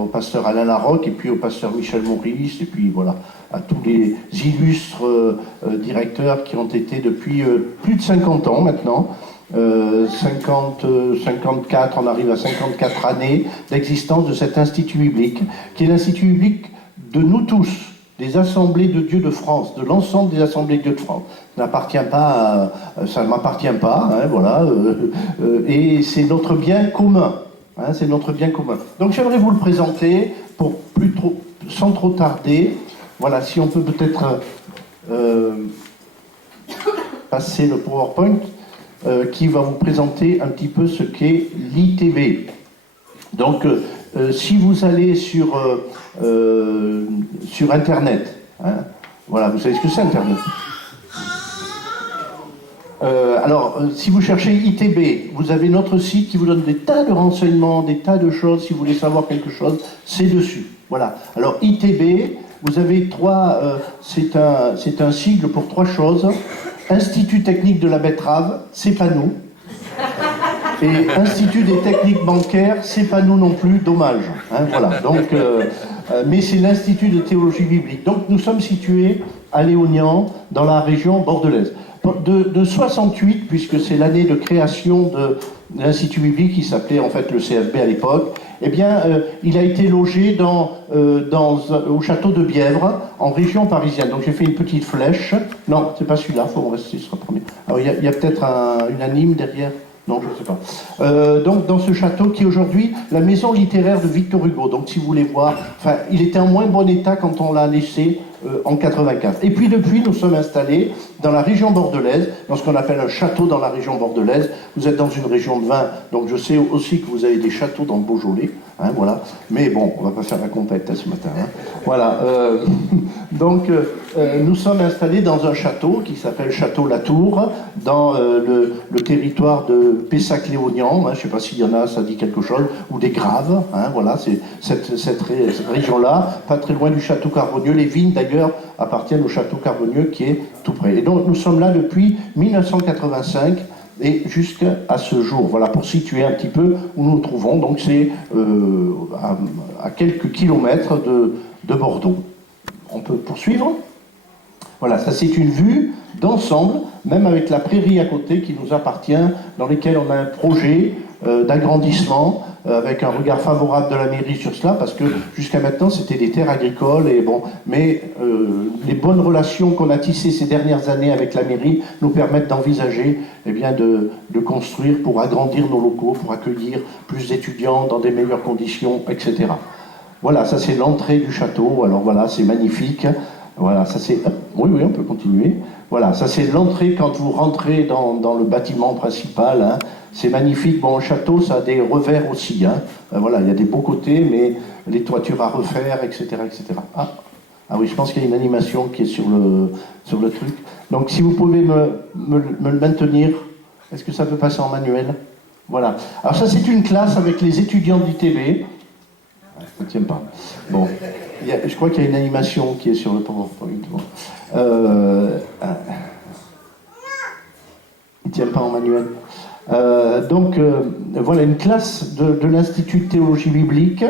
pasteur Alain Larocque, et puis au pasteur Michel Maurice, et puis voilà, à tous les illustres directeurs qui ont été depuis plus de 50 ans maintenant. 54, on arrive à 54 années d'existence de cet Institut biblique, qui est l'Institut biblique de nous tous, des assemblées de Dieu de France, de l'ensemble des assemblées de Dieu de France. Ça ne m'appartient pas, hein, voilà, et c'est notre bien commun. Hein, c'est notre bien commun. Donc j'aimerais vous le présenter sans trop tarder. Voilà, si on peut peut-être passer le PowerPoint qui va vous présenter un petit peu ce qu'est l'ITB. Donc si vous allez sur Internet, hein, voilà, vous savez ce que c'est Internet. Si vous cherchez ITB, vous avez notre site qui vous donne des tas de renseignements, des tas de choses. Si vous voulez savoir quelque chose, c'est dessus. Voilà. Alors ITB, vous avez c'est un sigle pour 3 choses. Institut technique de la betterave, c'est pas nous. Et Institut des techniques bancaires, c'est pas nous non plus, dommage. Hein, voilà. Donc, mais c'est l'Institut de théologie biblique. Donc nous sommes situés à Léognan, dans la région bordelaise. De 68, puisque c'est l'année de création de l'Institut biblique, qui s'appelait en fait le CFB à l'époque, eh bien, il a été logé au château de Bièvre, en région parisienne. Donc j'ai fait une petite flèche. Non, c'est pas celui-là, il faut rester sur le premier. Alors il y a peut-être une anime derrière. Non, je ne sais pas. Donc dans ce château qui est aujourd'hui la maison littéraire de Victor Hugo. Donc si vous voulez voir, enfin, il était en moins bon état quand on l'a laissé en 84. Et puis depuis, nous sommes installés dans la région bordelaise, dans ce qu'on appelle un château dans la région bordelaise. Vous êtes dans une région de vin, donc je sais aussi que vous avez des châteaux dans le Beaujolais. Hein, voilà. Mais bon, on ne va pas faire la compète ce matin. Hein. Voilà. Donc nous sommes installés dans un château qui s'appelle Château Latour, dans le territoire de Pessac-Léognan. Hein, je ne sais pas s'il y en a, ça dit quelque chose, ou des Graves. Hein, voilà, c'est cette région-là, pas très loin du château Carbonieux. Les vignes d'ailleurs appartiennent au château Carbonieux qui est tout près. Et donc nous sommes là depuis 1985 et jusqu'à ce jour. Voilà, pour situer un petit peu où nous nous trouvons. Donc c'est à quelques kilomètres de Bordeaux. On peut poursuivre. Voilà, ça c'est une vue d'ensemble, même avec la prairie à côté qui nous appartient, dans lesquelles on a un projet d'agrandissement, avec un regard favorable de la mairie sur cela, parce que jusqu'à maintenant c'était des terres agricoles, et bon, mais les bonnes relations qu'on a tissées ces dernières années avec la mairie nous permettent d'envisager de construire pour agrandir nos locaux, pour accueillir plus d'étudiants dans des meilleures conditions, etc. Voilà, ça c'est l'entrée du château, alors voilà, c'est magnifique. Voilà, ça c'est... Oui, on peut continuer. Voilà, ça c'est l'entrée quand vous rentrez dans le bâtiment principal. Hein. C'est magnifique. Bon, le château, ça a des revers aussi. Hein. Voilà, il y a des beaux côtés, mais les toitures à refaire, etc. etc. Ah oui, je pense qu'il y a une animation qui est sur le truc. Donc si vous pouvez me le maintenir, est-ce que ça peut passer en manuel? Voilà. Alors ça c'est une classe avec les étudiants d'ITB. Ça ne tient pas. Bon. Je crois qu'il y a une animation qui est sur le PowerPoint. Bon. Il ne tient pas en manuel. Voilà une classe de l'Institut de théologie biblique.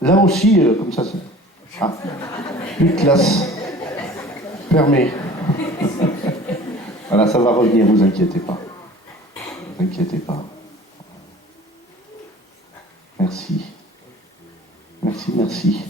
Là aussi, comme ça, c'est... Ah, une classe. Fermée. Voilà, ça va revenir, ne vous inquiétez pas. Ne vous inquiétez pas. Merci. Merci.